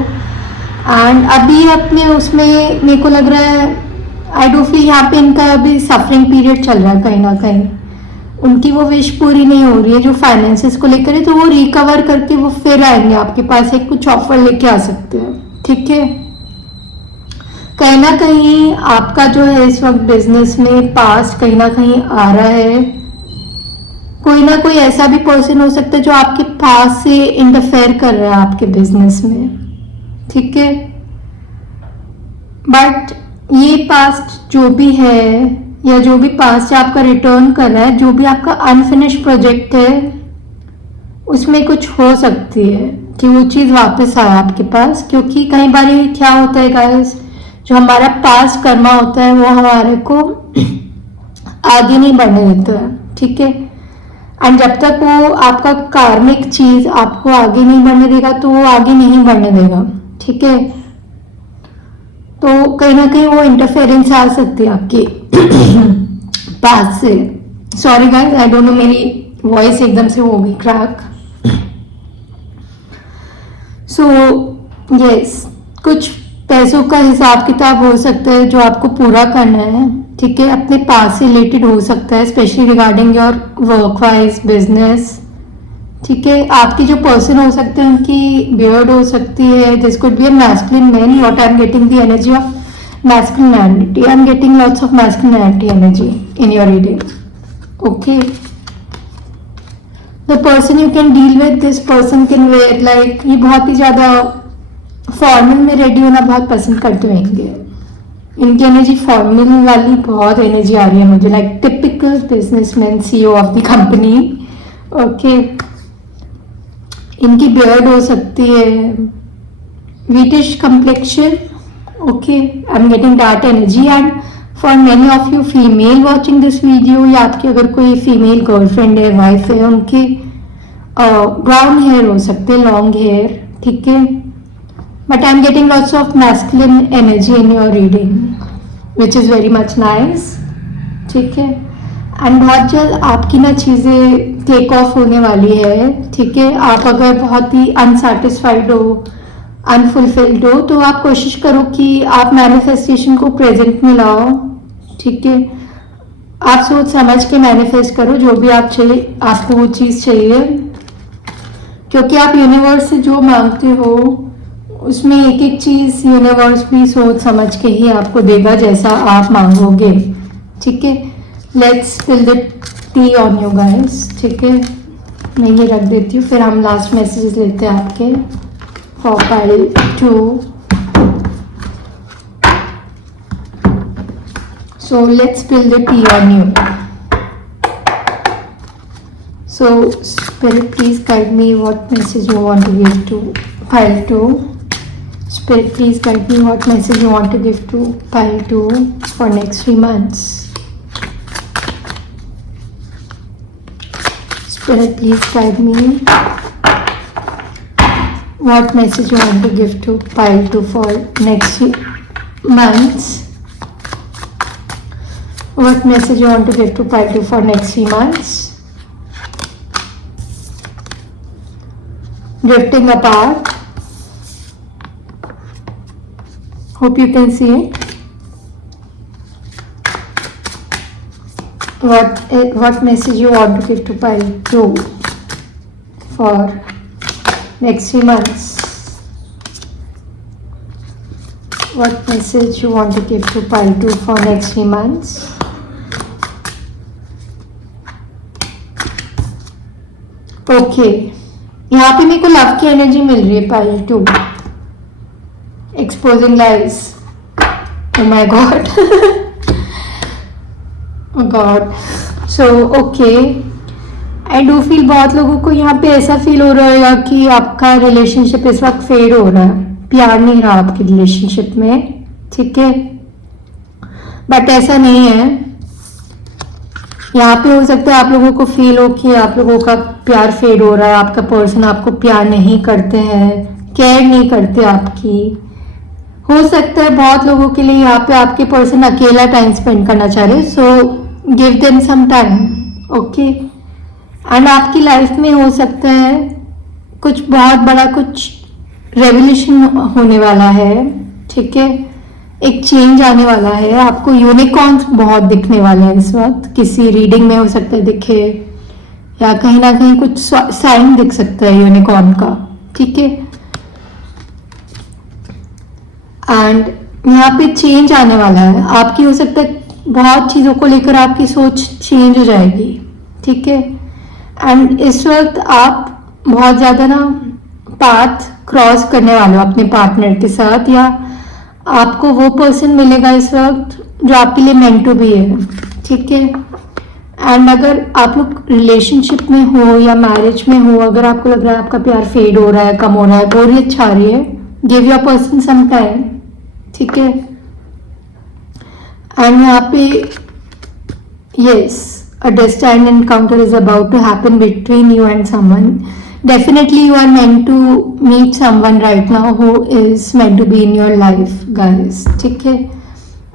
एंड अभी अपने उसमें मेरे को लग रहा है आई डू फील यहाँ पे इनका अभी सफरिंग पीरियड चल रहा है कहीं ना कहीं। उनकी वो विश पूरी नहीं हो रही है जो फाइनेंसेस को लेकर है, तो वो रिकवर करके वो फिर आएंगे आपके पास, एक कुछ ऑफर लेके आ सकते हैं, ठीक है। कहीं ना कहीं आपका जो है इस वक्त बिजनेस में पास्ट कहीं ना कहीं आ रहा है। कोई ना कोई ऐसा भी पर्सन हो सकता है जो आपके पास से इंटरफेयर कर रहा है आपके बिजनेस में, ठीक है। बट ये पास्ट जो भी है या जो भी पास्ट से आपका रिटर्न कर रहा है, जो भी आपका अनफिनिश प्रोजेक्ट है उसमें कुछ हो सकती है कि वो चीज़ वापस आए आपके पास। क्योंकि कई बार क्या होता है गाइस, जो हमारा पास्ट कर्मा होता है वो हमारे को आगे नहीं बढ़ने देता है, ठीक है। एंड जब तक वो आपका कार्मिक चीज आपको आगे नहीं बढ़ने देगा तो वो आगे नहीं बढ़ने देगा, ठीक है। तो कहीं ना कहीं वो इंटरफेरेंस आ सकती है आपकी पास से। Sorry guys, I don't know, मेरी वॉइस एकदम से हो गई क्रैक। सो यस, कुछ पैसों का हिसाब किताब हो सकता है जो आपको पूरा करना है, ठीक है। अपने पास से रिलेटेड हो सकता है, specially regarding your work wise business, ठीक है। आपकी जो पर्सन हो सकते हैं उनकी बियर्ड हो सकती है, this could be a masculine man, what I am getting the energy of masculinity, I am getting lots of masculinity energy in your reading, okay. The person you can deal with, this person can wear like, ये बहुत ही ज्यादा formal में ready होना बहुत पसंद करते होंगे। इनकी एनर्जी फॉर्मल वाली बहुत एनर्जी आ रही है मुझे, like typical businessman, CEO of the company, okay. इनकी बियर्ड हो सकती है, wheatish complexion, okay. I am getting that energy. And for many of you female watching this video, या आपकी अगर कोई फीमेल गर्लफ्रेंड है, वाइफ है, उनके ब्राउन हेयर हो सकते हैं, लॉन्ग हेयर, ठीक है। But I'm getting lots of masculine energy in your reading, which is very much nice, ठीक है। एंड बहुत जल्द आपकी ना चीज़ें टेक ऑफ होने वाली है, ठीक है। आप अगर बहुत ही अनसेटिस्फाइड हो, अनफुलफिल्ड हो, तो आप कोशिश करो कि आप मैनिफेस्टेशन को प्रेजेंट में लाओ, ठीक है। आप सोच समझ के मैनिफेस्ट करो जो भी आप चाहिए, आपको वो चीज़ चाहिए, क्योंकि आप यूनिवर्स से जो मांगते हो उसमें एक एक चीज यूनिवर्स भी सोच समझ के ही आपको देगा जैसा आप मांगोगे, ठीक है। Let's spill the tea on you guys, ठीक है। मैं ये रख देती हूँ, फिर हम लास्ट मैसेजेस लेते हैं आपके for pile 2। So let's spill the tea on you. So spirit please guide me what message you want to give to pile 2। Spirit, please guide me what message you want to give to pile 2 for next 3 months. Spirit, please guide me what message you want to give to pile 2 for next 3 months. What message you want to give to pile 2 for next 3 months? Drifting apart. Hope you can see it. What message you want to give to pile 2 for next 3 months? What message you want to give to pile 2 for next 3 months? Okay, यहाँ पे मेरे को love की energy मिल रही है pile 2. Exposing lies. Oh my God. God. So okay, I do feel बहुत लोगों को यहाँ पे ऐसा फील हो रहा होगा कि आपका रिलेशनशिप इस वक्त फेड हो रहा है, प्यार नहीं रहा आपके रिलेशनशिप में. ठीक है, बट ऐसा नहीं है. यहाँ पे हो सकता है आप लोगों को फील हो कि आप लोगों का प्यार फेड हो रहा है, आपका पर्सन आपको प्यार नहीं करते हैं, केयर नहीं करते आपकी. हो सकता है बहुत लोगों के लिए यहाँ पे आपके पर्सन अकेला टाइम स्पेंड करना चाह रहे, so give them some time. Okay, and आपकी लाइफ में हो सकता है कुछ बहुत बड़ा कुछ रेवोल्यूशन होने वाला है. ठीक है, एक चेंज आने वाला है. आपको यूनिकॉर्न्स बहुत दिखने वाले हैं इस वक्त. किसी रीडिंग में हो सकता है दिखे, या कहीं ना कहीं कुछ साइन दिख सकता है यूनिकॉर्न का. ठीक है, एंड यहाँ पे चेंज आने वाला है. आपकी हो सकता है बहुत चीज़ों को लेकर आपकी सोच चेंज हो जाएगी. ठीक है, एंड इस वक्त आप बहुत ज़्यादा ना पाथ क्रॉस करने वाले हो अपने पार्टनर के साथ, या आपको वो पर्सन मिलेगा इस वक्त जो आपके लिए मेंट टू बी है. ठीक है, एंड अगर आप लोग रिलेशनशिप में हो या मैरिज में हो, अगर आपको लग रहा है आपका प्यार फेड हो रहा है, कम हो रहा है, बोरियत छा रही है, give your person some time. ठीक है, एंड यहाँ पे yes, a destined encounter is about to happen between you and someone. Definitely you are meant to meet someone right now who is meant to be in your life, guys. ठीक है,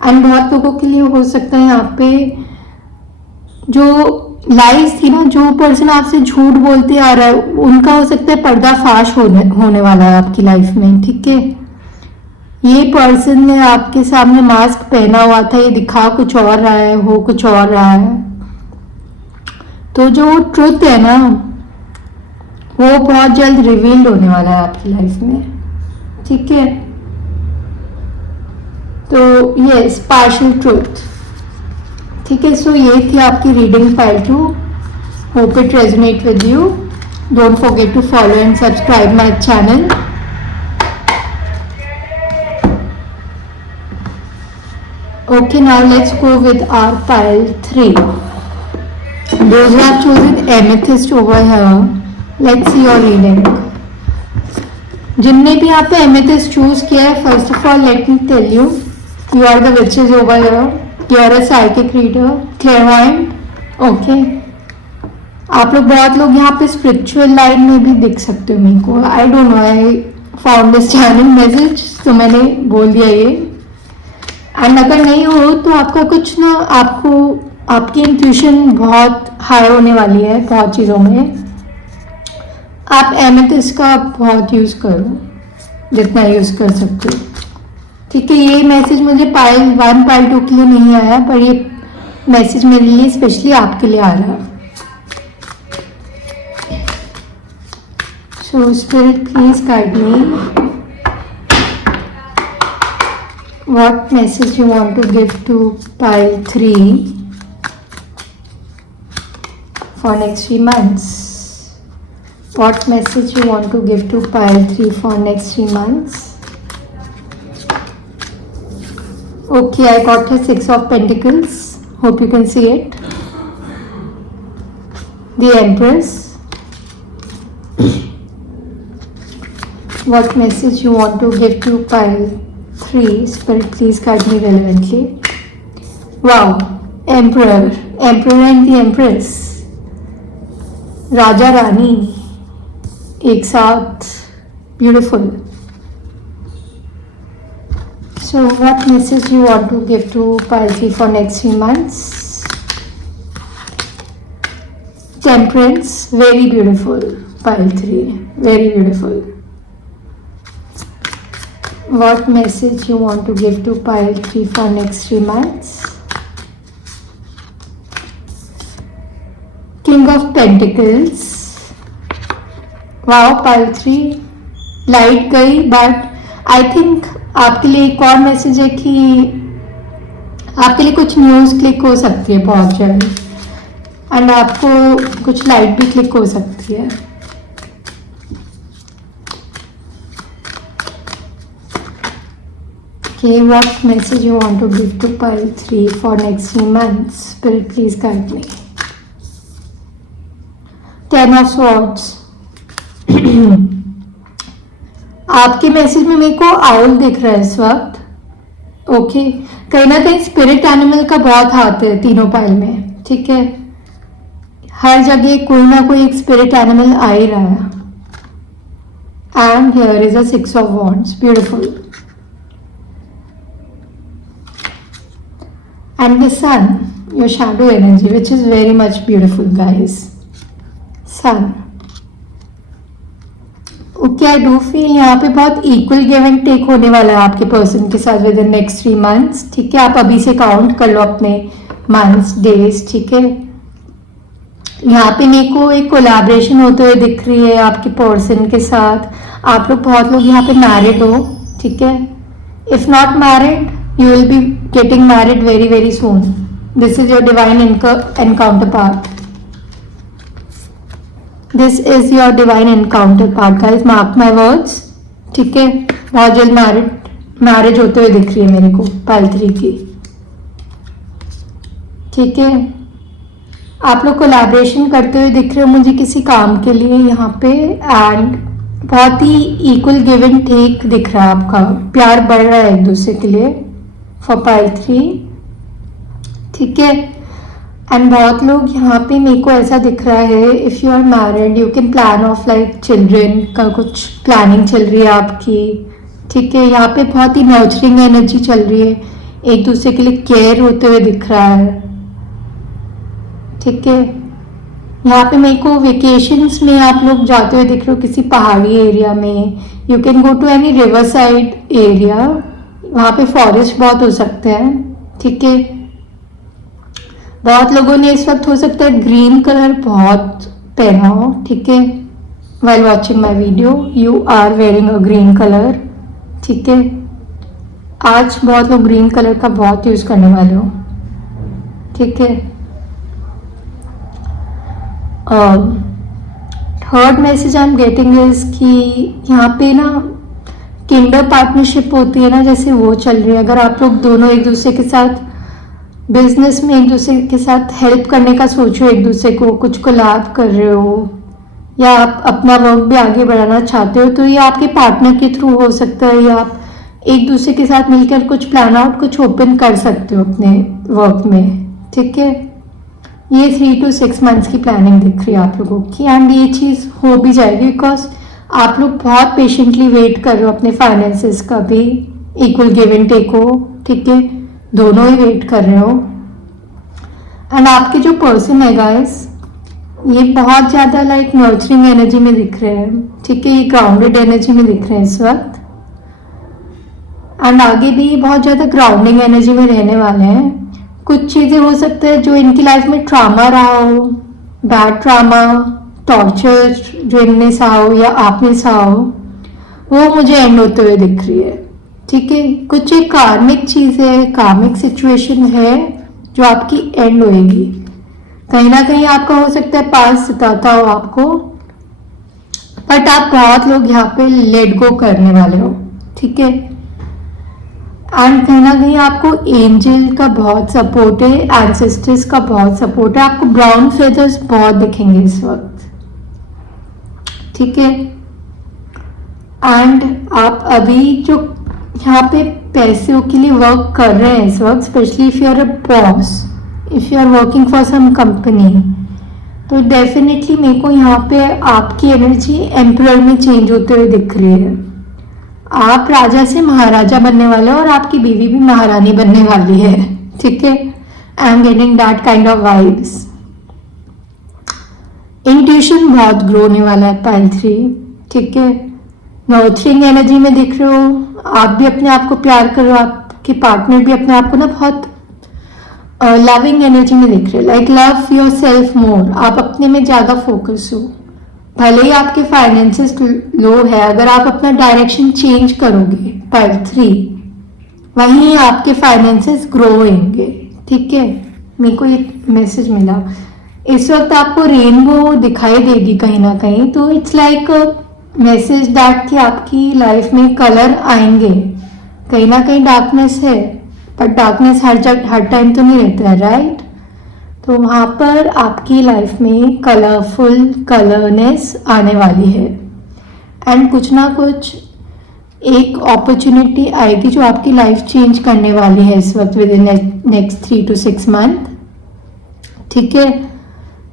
and बहुत लोगों के लिए हो सकता है यहाँ पे जो लाइफ थी ना, जो पर्सन आपसे झूठ बोलते आ रहा है, उनका हो सकता है पर्दाफाश होने वाला है आपकी लाइफ में. ठीक है, ये पर्सन ने आपके सामने मास्क पहना हुआ था, ये दिखा कुछ और रहा है, हो कुछ और रहा है. तो जो ट्रुथ है ना, वो बहुत जल्द रिवील्ड होने वाला है आपकी लाइफ में. ठीक है, तो यस, पार्शियल ट्रुथ. ठीक है, सो ये थी आपकी reading pile 2. Hope it resonate with you. Don't forget to follow and subscribe my channel. Okay, now let's go with our pile 3. Those who have chosen amethyst over here, let's see your reading. जिनने भी यहाँ पे amethyst choose किया है, first of all let me tell you, you are the witches over here. You are a psychic reader, clairvoyant. Okay. आप लोग बहुत लोग यहाँ पे spiritual लाइन में भी दिख सकते हो मेरे को. I don't know, I found this channel message, तो मैंने बोल दिया ये. एंड अगर नहीं हो तो आपका कुछ ना, आपको आपकी इंट्यूशन बहुत हाई होने वाली है बहुत चीज़ों में. आप एमेथिस्ट का बहुत यूज़ करो, जितना यूज़ कर सकते हो. ठीक है, ये मैसेज मुझे पाइल 1 पाइल 2 के लिए नहीं आया, पर ये मैसेज मेरे लिए स्पेशली आपके लिए आ रहा है. So spirit please guide me. What message you want to give to pile 3 for next 3 months? What message you want to give to pile 3 for next 3 months? Okay, I got a 6 of Pentacles. Hope you can see it. The Empress. What message you want to give to pile 3? Spirit, please guide me relevantly. Wow, Emperor and the Empress, Raja Rani एक साथ, beautiful. So what message you want to give to pile 3 for next 3 months? Temperance, very beautiful. Pile 3, very beautiful. What message you want to give to pile 3 for next 3 months? King of Pentacles. Wow, pile 3 light गई, but I think आपके लिए एक और message है कि आपके लिए कुछ न्यूज़ क्लिक हो सकती है बहुत जल्द, एंड आपको कुछ लाइट भी क्लिक हो सकती है. Okay, what message you want to give to pile 3 for next 3 months? Spirit, please guide me. 10 of Swords. आपके मैसेज में मेरे को आउल दिख रहा है इस वक्त. ओके, कहीं ना कहीं स्पिरिट एनिमल का बहुत हाथ है तीनों पाइल में. ठीक है, हर जगह कोई ना कोई एक स्पिरिट एनिमल आ ही रहा है. And here is a 6 of Wands. Beautiful. And the Sun, your shadow energy, which is very much beautiful, guys. Sun. Okay, I do feel यहाँ पे बहुत equal give and take होने वाला है आपके पर्सन के साथ विद इन नेक्स्ट 3 months. ठीक है, आप अभी से काउंट कर लो अपने मंथ्स, डेज. ठीक है, यहाँ पे मेरे को एक कोलैबोरेशन होते हुए दिख रही है आपके पर्सन के साथ. आप लोग बहुत लोग यहाँ पे मैरिड हो. ठीक है, if not married, you will be getting married very very soon. This is your divine encounter part. This is your divine encounter part, guys. Mark my words. ठीक है, बहुत जल्द मैरिज होते हुए दिख रही है मेरे को पाइल 3 की. ठीक है, आप लोग कोलैबोरेशन करते हुए दिख रहे हो मुझे किसी काम के लिए यहाँ पे, एंड बहुत ही इक्वल गिव एंड टेक दिख रहा है आपका. प्यार बढ़ रहा है एक दूसरे के लिए फॉर पाइल 3. ठीक है, एंड बहुत लोग यहाँ पे मेरे को ऐसा दिख रहा है, if you are married you can plan of like children का कुछ प्लानिंग चल रही है आपकी. ठीक है, यहाँ पे बहुत ही नर्चरिंग एनर्जी चल रही है, एक दूसरे के लिए केयर होते हुए दिख रहा है. ठीक है, यहाँ पे मेरे को वेकेशंस में आप लोग जाते हुए दिख रहे हो किसी पहाड़ी एरिया में. You can go to any river side area. वहाँ पे फॉरेस्ट बहुत हो सकते हैं. ठीक है, बहुत लोगों ने इस वक्त हो सकता है ग्रीन कलर बहुत पहना हो. ठीक है, while watching my video you are wearing a green colour. ठीक है, आज बहुत लोग ग्रीन कलर का बहुत यूज करने वाले हो. ठीक है, third message I am getting is कि यहाँ पे ना किंडर पार्टनरशिप होती है ना, जैसे वो चल रही है. अगर आप लोग दोनों एक दूसरे के साथ बिजनेस में एक दूसरे के साथ हेल्प करने का सोचो, एक दूसरे को कुछ कोलैब कर रहे हो, या आप अपना वर्क भी आगे बढ़ाना चाहते हो, तो ये आपके पार्टनर के थ्रू हो सकता है, या आप एक दूसरे के साथ मिलकर कुछ प्लान आउट, कुछ ओपन कर सकते हो अपने वर्क में. ठीक है, ये 3 to 6 months की प्लानिंग दिख रही है आप लोगों की, एंड ये चीज़ हो भी जाएगी बिकॉज आप लोग बहुत पेशेंटली वेट कर रहे हो अपने फाइनेंसेस का भी इक्वल गिव एंड टेक हो. ठीक है, दोनों ही वेट कर रहे हो. एंड आपके जो पर्सन है गाइस, ये बहुत ज़्यादा लाइक नर्चरिंग एनर्जी में दिख रहे हैं. ठीक है, ये ग्राउंडेड एनर्जी में दिख रहे हैं इस वक्त, एंड आगे भी बहुत ज़्यादा ग्राउंडिंग एनर्जी में रहने वाले हैं. कुछ चीज़ें हो सकता है जो इनकी लाइफ में ट्रामा रहा हो, बैड ट्रामा, टॉर्चर जो इनने सहा हो या आपने सहा हो, वो मुझे एंड होते हुए दिख रही है. ठीक है, कुछ एक कार्मिक चीज़ है, कार्मिक सिचुएशन है जो आपकी एंड होएगी. कहीं ना कहीं आपका हो सकता है पास सताता हो आपको, बट आप बहुत लोग यहाँ पे लेट गो करने वाले हो. ठीक है, एंड कहीं ना कहीं आपको एंजल का बहुत सपोर्ट है, एंसेस्टर्स का बहुत सपोर्ट है. आपको ब्राउन फेदर्स बहुत दिखेंगे इस वक्त. ठीक है, एंड आप अभी जो यहाँ पे पैसों के लिए वर्क कर रहे हैं इस वक्त, specially if you are a boss, if you are working for some company, तो डेफिनेटली मेरे को यहाँ पे आपकी एनर्जी एम्परर में चेंज होते हुए दिख रही है. आप राजा से महाराजा बनने वाले हो और आपकी बीवी भी महारानी बनने वाली है. ठीक है, I am getting that kind of vibes. Intuition बहुत ग्रो होने वाला है पाइल 3. ठीक है, नर्चरिंग एनर्जी में दिख रहे हो, आप भी अपने आप को प्यार करो, आपके पार्टनर भी अपने आप को ना बहुत लविंग एनर्जी में दिख रहे, लाइक लव योर सेल्फ मोर। आप अपने में ज़्यादा फोकस हो। भले ही आपके फाइनेंसेस लो है, अगर आप अपना डायरेक्शन चेंज करोगे पाइल 3, वहीं आपके फाइनेंसेस ग्रो होंगे। ठीक है, मेरे को एक मैसेज मिला, इस वक्त आपको रेनबो दिखाई देगी कहीं ना कहीं, तो इट्स लाइक मैसेज दैट कि आपकी लाइफ में कलर आएंगे। कहीं ना कहीं डार्कनेस है, पर डार्कनेस हर टाइम तो नहीं रहता है, राइट? तो वहाँ पर आपकी लाइफ में कलरफुल कलरनेस आने वाली है, एंड कुछ ना कुछ एक अपॉर्चुनिटी आएगी जो आपकी लाइफ चेंज करने वाली है इस वक्त with in next 3 to 6 month. ठीक है,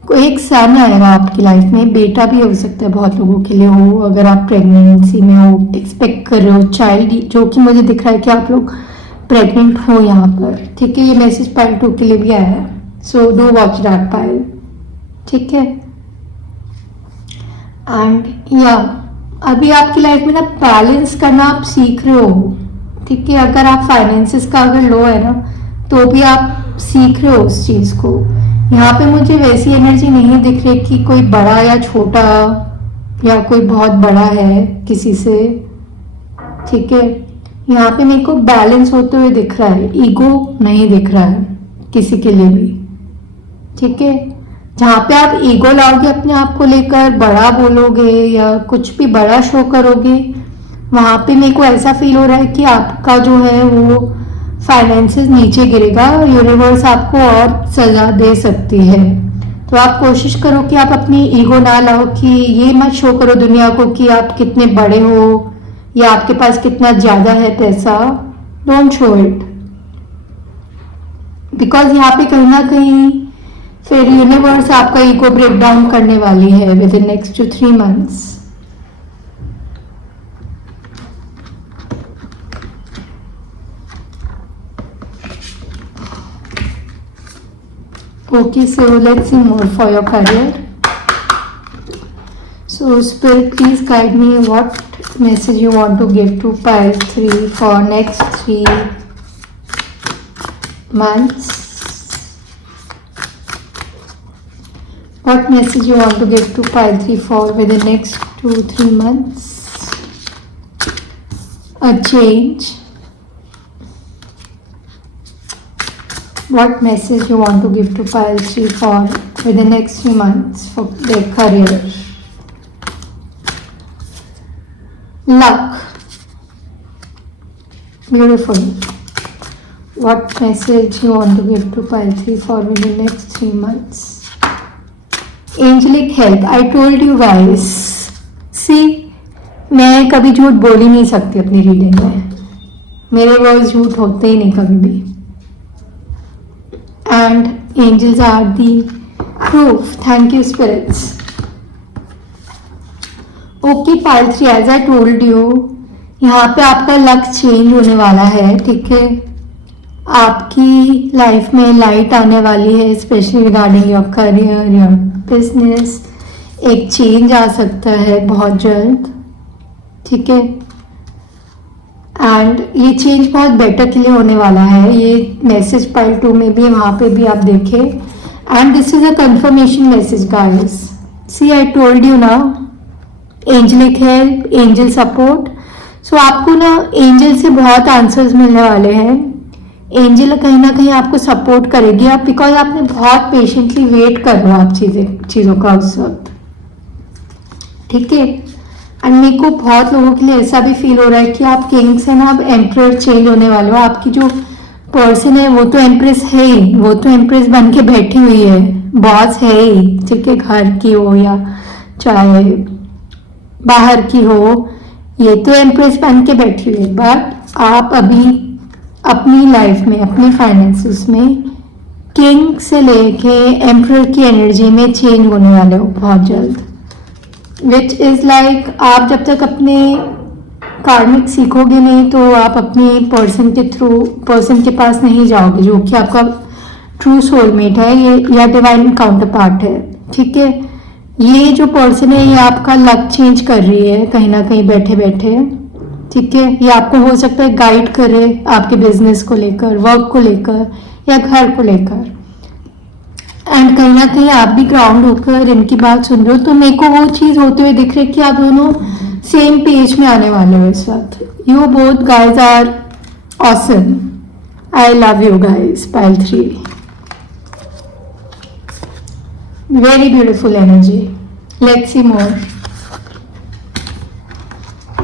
कोई एक सन आएगा आपकी लाइफ में, बेटा भी हो सकता है, बहुत लोगों के लिए हो, अगर आप प्रेगनेंसी में हो, एक्सपेक्ट कर रहे हो चाइल्ड, जो कि मुझे दिख रहा है कि आप लोग प्रेग्नेंट हो यहाँ पर। ठीक है, ये मैसेज पाइल 2 के लिए भी आया है, so do watch that pile. ठीक है, एंड या अभी आपकी लाइफ में ना बैलेंस करना आप सीख रहे हो। ठीक है, अगर आप फाइनेंसेस का अगर लो है ना, तो भी आप सीख रहे हो उस चीज़ को। यहाँ पे मुझे वैसी एनर्जी नहीं दिख रही कि कोई बड़ा या छोटा या कोई बहुत बड़ा है किसी से। ठीक है, यहाँ पे मेरे को बैलेंस होते हुए दिख रहा है, ईगो नहीं दिख रहा है किसी के लिए भी। ठीक है, जहाँ पे आप ईगो लाओगे अपने आप को लेकर, बड़ा बोलोगे या कुछ भी बड़ा शो करोगे, वहाँ पे मेरे को ऐसा फील हो रहा है कि आपका जो है वो फाइनेंसेस नीचे गिरेगा, यूनिवर्स आपको और सजा दे सकती है। तो आप कोशिश करो कि आप अपनी ईगो ना लाओ, कि ये मत शो करो दुनिया को कि आप कितने बड़े हो या आपके पास कितना ज़्यादा है पैसा। डोंट शो इट, बिकॉज यहाँ पे कहीं ना कहीं फिर यूनिवर्स आपका ईगो ब्रेक डाउन करने वाली है with in next 3 months। Okay, so let's see more for your career. So Spirit, please guide me what message you want to give to pile 3 for next 3 months. What message you want to give to pile 3 for within next 2-3 months? A change. What message you want to give to pile 3 for within next 3 months for their career? Luck. Beautiful. What message you want to give to pile 3 for within next 3 months? Angelic help. I told you guys. See, मैं कभी झूठ बोल ही नहीं सकती अपनी reading में, मेरे words झूठ होते ही नहीं कभी भी। And angels are the proof. Thank you, spirits. Okay, pile 3, as I told you, यहाँ पे आपका लक चेंज होने वाला है। ठीक है, आपकी लाइफ में लाइट आने वाली है, specially regarding your career, your business. एक चेंज आ सकता है बहुत जल्द। ठीक है, एंड ये चेंज बहुत बेटर के लिए होने वाला है। ये मैसेज पाइल 2 में भी, वहाँ पे भी आप देखें, and this is a confirmation message guys. See, I told you ना, angelic help, angel support. So आपको ना एंजल से बहुत आंसर्स मिलने वाले हैं। एंजल कहीं ना कहीं आपको सपोर्ट करेगी, आप बिकॉज आपने बहुत पेशेंटली वेट कर रहे हो आप चीज़ों का उस वक्त। ठीक है, एंड मेरे को बहुत लोगों के लिए ऐसा भी फील हो रहा है कि आप किंग से ना अब एम्परर चेंज होने वाले हो। आपकी जो पर्सन है वो तो एम्प्रेस है ही, वो तो एम्प्रेस बन के बैठी हुई है, बॉस है ही। ठीक है, घर की हो या चाहे बाहर की हो, ये तो एम्प्रेस बन के बैठी हुई है। बट आप अभी अपनी लाइफ में, अपने फाइनेंसेस में किंग से लेके एम्परर की एनर्जी में चेंज होने वाले हो बहुत जल्द। विच इज़ लाइक आप जब तक अपने कार्मिक सीखोगे नहीं, तो आप अपने पर्सन के पास नहीं जाओगे जो कि आपका ट्रू सोलमेट है ये या डिवाइन काउंटर पार्ट है। ठीक है, ये जो पर्सन है ये आपका लक चेंज कर रही है कहीं ना कहीं बैठे बैठे। ठीक है, ये आपको हो सकता है गाइड करे आपके बिजनेस को लेकर, वर्क को लेकर या घर को लेकर। एंड कहीं ना कहीं आप भी ग्राउंड होकर इनकी बात सुन रहे हो, तो मेरे को वो चीज़ होते हुए दिख रही है कि आप दोनों सेम पेज में आने वाले हो इस वक्त। You both guys are awesome. I love you guys. Pile 3, very beautiful energy. Let's see more.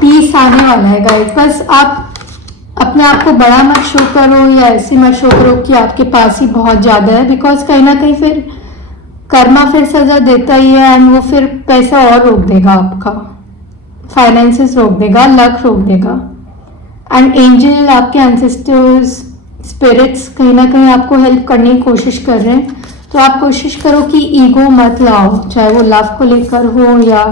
Peace आने वाला है गाइज। बस आप अपने आप को बड़ा मत शो करो या ऐसे मत शो करो कि आपके पास ही बहुत ज़्यादा है, बिकॉज कहीं ना कहीं फिर कर्मा फिर सजा देता ही है एंड वो फिर पैसा और रोक देगा, आपका फाइनेंसेस रोक देगा, लक रोक देगा। एंड एंजल, आपके एंसेस्टर्स, स्पिरिट्स कहीं ना कहीं आपको हेल्प करने की कोशिश कर रहे हैं। तो आप कोशिश करो कि ईगो मत लाओ, चाहे वो लव को लेकर हो या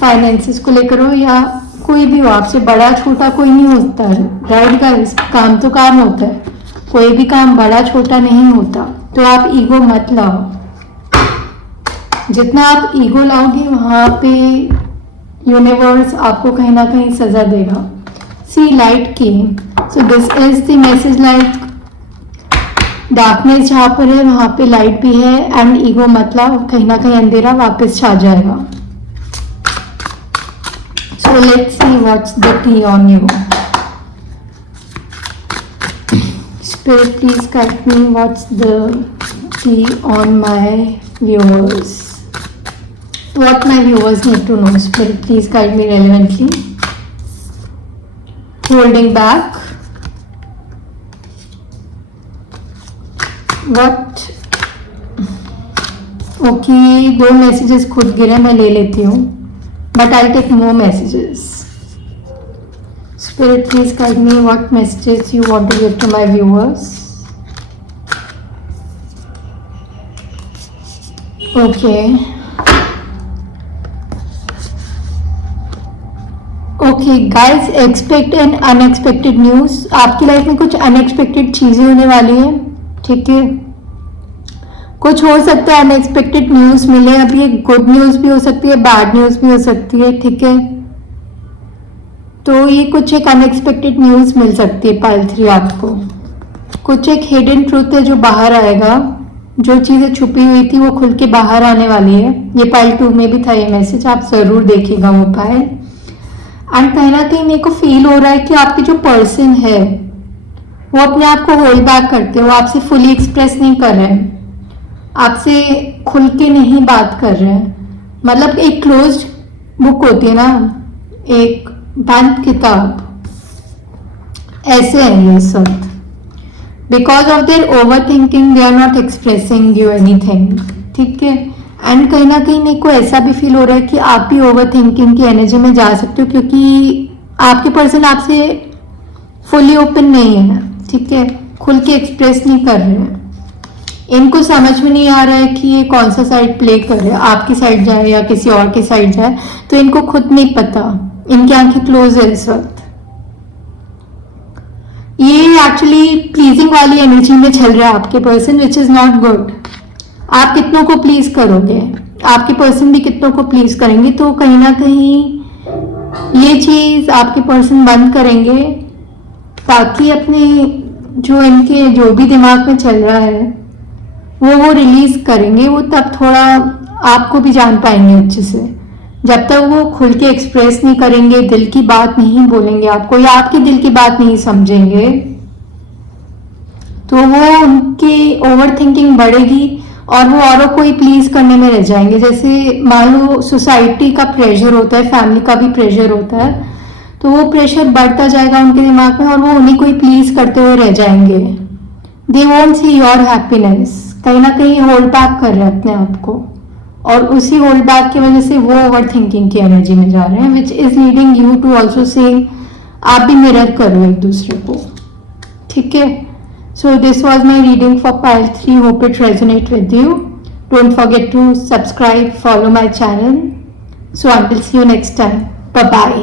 फाइनेंसेस को लेकर हो या कोई भी हो। आपसे बड़ा छोटा कोई नहीं होता है, राइट गाइस? काम तो काम होता है, कोई भी काम बड़ा छोटा नहीं होता। तो आप ईगो मत लाओ। जितना आप ईगो लाओगे वहां पे यूनिवर्स आपको कहीं ना कहीं सजा देगा। सी लाइट की, so this is the message, like darkness जहाँ पर है वहां पे लाइट भी है। एंड ईगो मत लाओ, कहीं ना कहीं अंधेरा वापस छा जाएगा। So let's see what's the tea on you. Spirit, please guide me. What's the tea on my viewers? What my viewers need to know. Spirit, please guide me relevantly. Holding back. What? Okay, 2 messages खुद गिरे, मैं ले लेती हूँ. But I'll take more messages. Spirit, please guide me what messages you want to give to my viewers. Okay. Okay guys, expect an unexpected news. आपकी life में कुछ unexpected चीज़ें होने वाली है, ठीक है? कुछ हो सकता है अनएक्सपेक्टेड न्यूज़ मिले। अभी एक गुड न्यूज़ भी हो सकती है, बैड न्यूज़ भी हो सकती है, ठीक है? तो ये कुछ एक अनएक्सपेक्टेड न्यूज़ मिल सकती है पाइल 3 आपको। कुछ एक हिडन ट्रूथ है जो बाहर आएगा, जो चीज़ें छुपी हुई थी वो खुल के बाहर आने वाली है। ये पाइल 2 में भी था ये मैसेज, आप ज़रूर देखिएगा वो पाइल। एंड कहीं ना कहीं मेरे को फील हो रहा है कि आपकी जो पर्सन है वो अपने आप को होल्ड बैक करते हो, आपसे फुली एक्सप्रेस नहीं कर रहे हैं, आपसे खुल के नहीं बात कर रहे हैं। मतलब एक क्लोज्ड बुक होती है ना, एक बंद किताब, ऐसे है ये सब। Because of their over thinking they are not expressing you anything, ठीक है? एंड कहीं ना कहीं मेरे को ऐसा भी फील हो रहा है कि आप भी ओवर थिंकिंग की एनर्जी में जा सकते हो, क्योंकि आपके पर्सन आपसे फुली ओपन नहीं है, ठीक है? खुल के एक्सप्रेस नहीं कर रहे हैं। इनको समझ में नहीं आ रहा है कि ये कौन सा साइड प्ले कर रहे हैं, आपकी साइड जाए या किसी और की साइड जाए, तो इनको खुद नहीं पता। इनकी आंखें क्लोज है इस वक्त। ये एक्चुअली प्लीजिंग वाली एनर्जी में चल रहा है आपके person, which is not good. आप कितनों को प्लीज करोगे, आपके पर्सन भी कितनों को प्लीज करेंगे, तो कहीं ना कहीं ये चीज आपके पर्सन बंद करेंगे, ताकि अपने जो इनके जो भी दिमाग में चल रहा है वो रिलीज करेंगे। वो तब थोड़ा आपको भी जान पाएंगे अच्छे से। जब तक वो खुल के एक्सप्रेस नहीं करेंगे, दिल की बात नहीं बोलेंगे आपको, या आपकी दिल की बात नहीं समझेंगे, तो वो उनकी ओवर थिंकिंग बढ़ेगी और वो औरों को ही प्लीज करने में रह जाएंगे। जैसे मान लो सोसाइटी का प्रेशर होता है, फैमिली का भी प्रेशर होता है, तो वो प्रेशर बढ़ता जाएगा उनके दिमाग में और वो उन्हीं को ही प्लीज करते हुए रह जाएंगे। They won't see your happiness. कहीं ना कहीं होल्ड बैक कर रहे हैं अपने आप को, और उसी होल्ड बैक की वजह से वो ओवर थिंकिंग की एनर्जी में जा रहे हैं, which is leading you to also से आप भी मिरर करो एक दूसरे को, ठीक है? So this was my reading for pile 3. Hope it resonate with you. Don't forget to subscribe, follow my channel. So I will see you next time. Bye bye.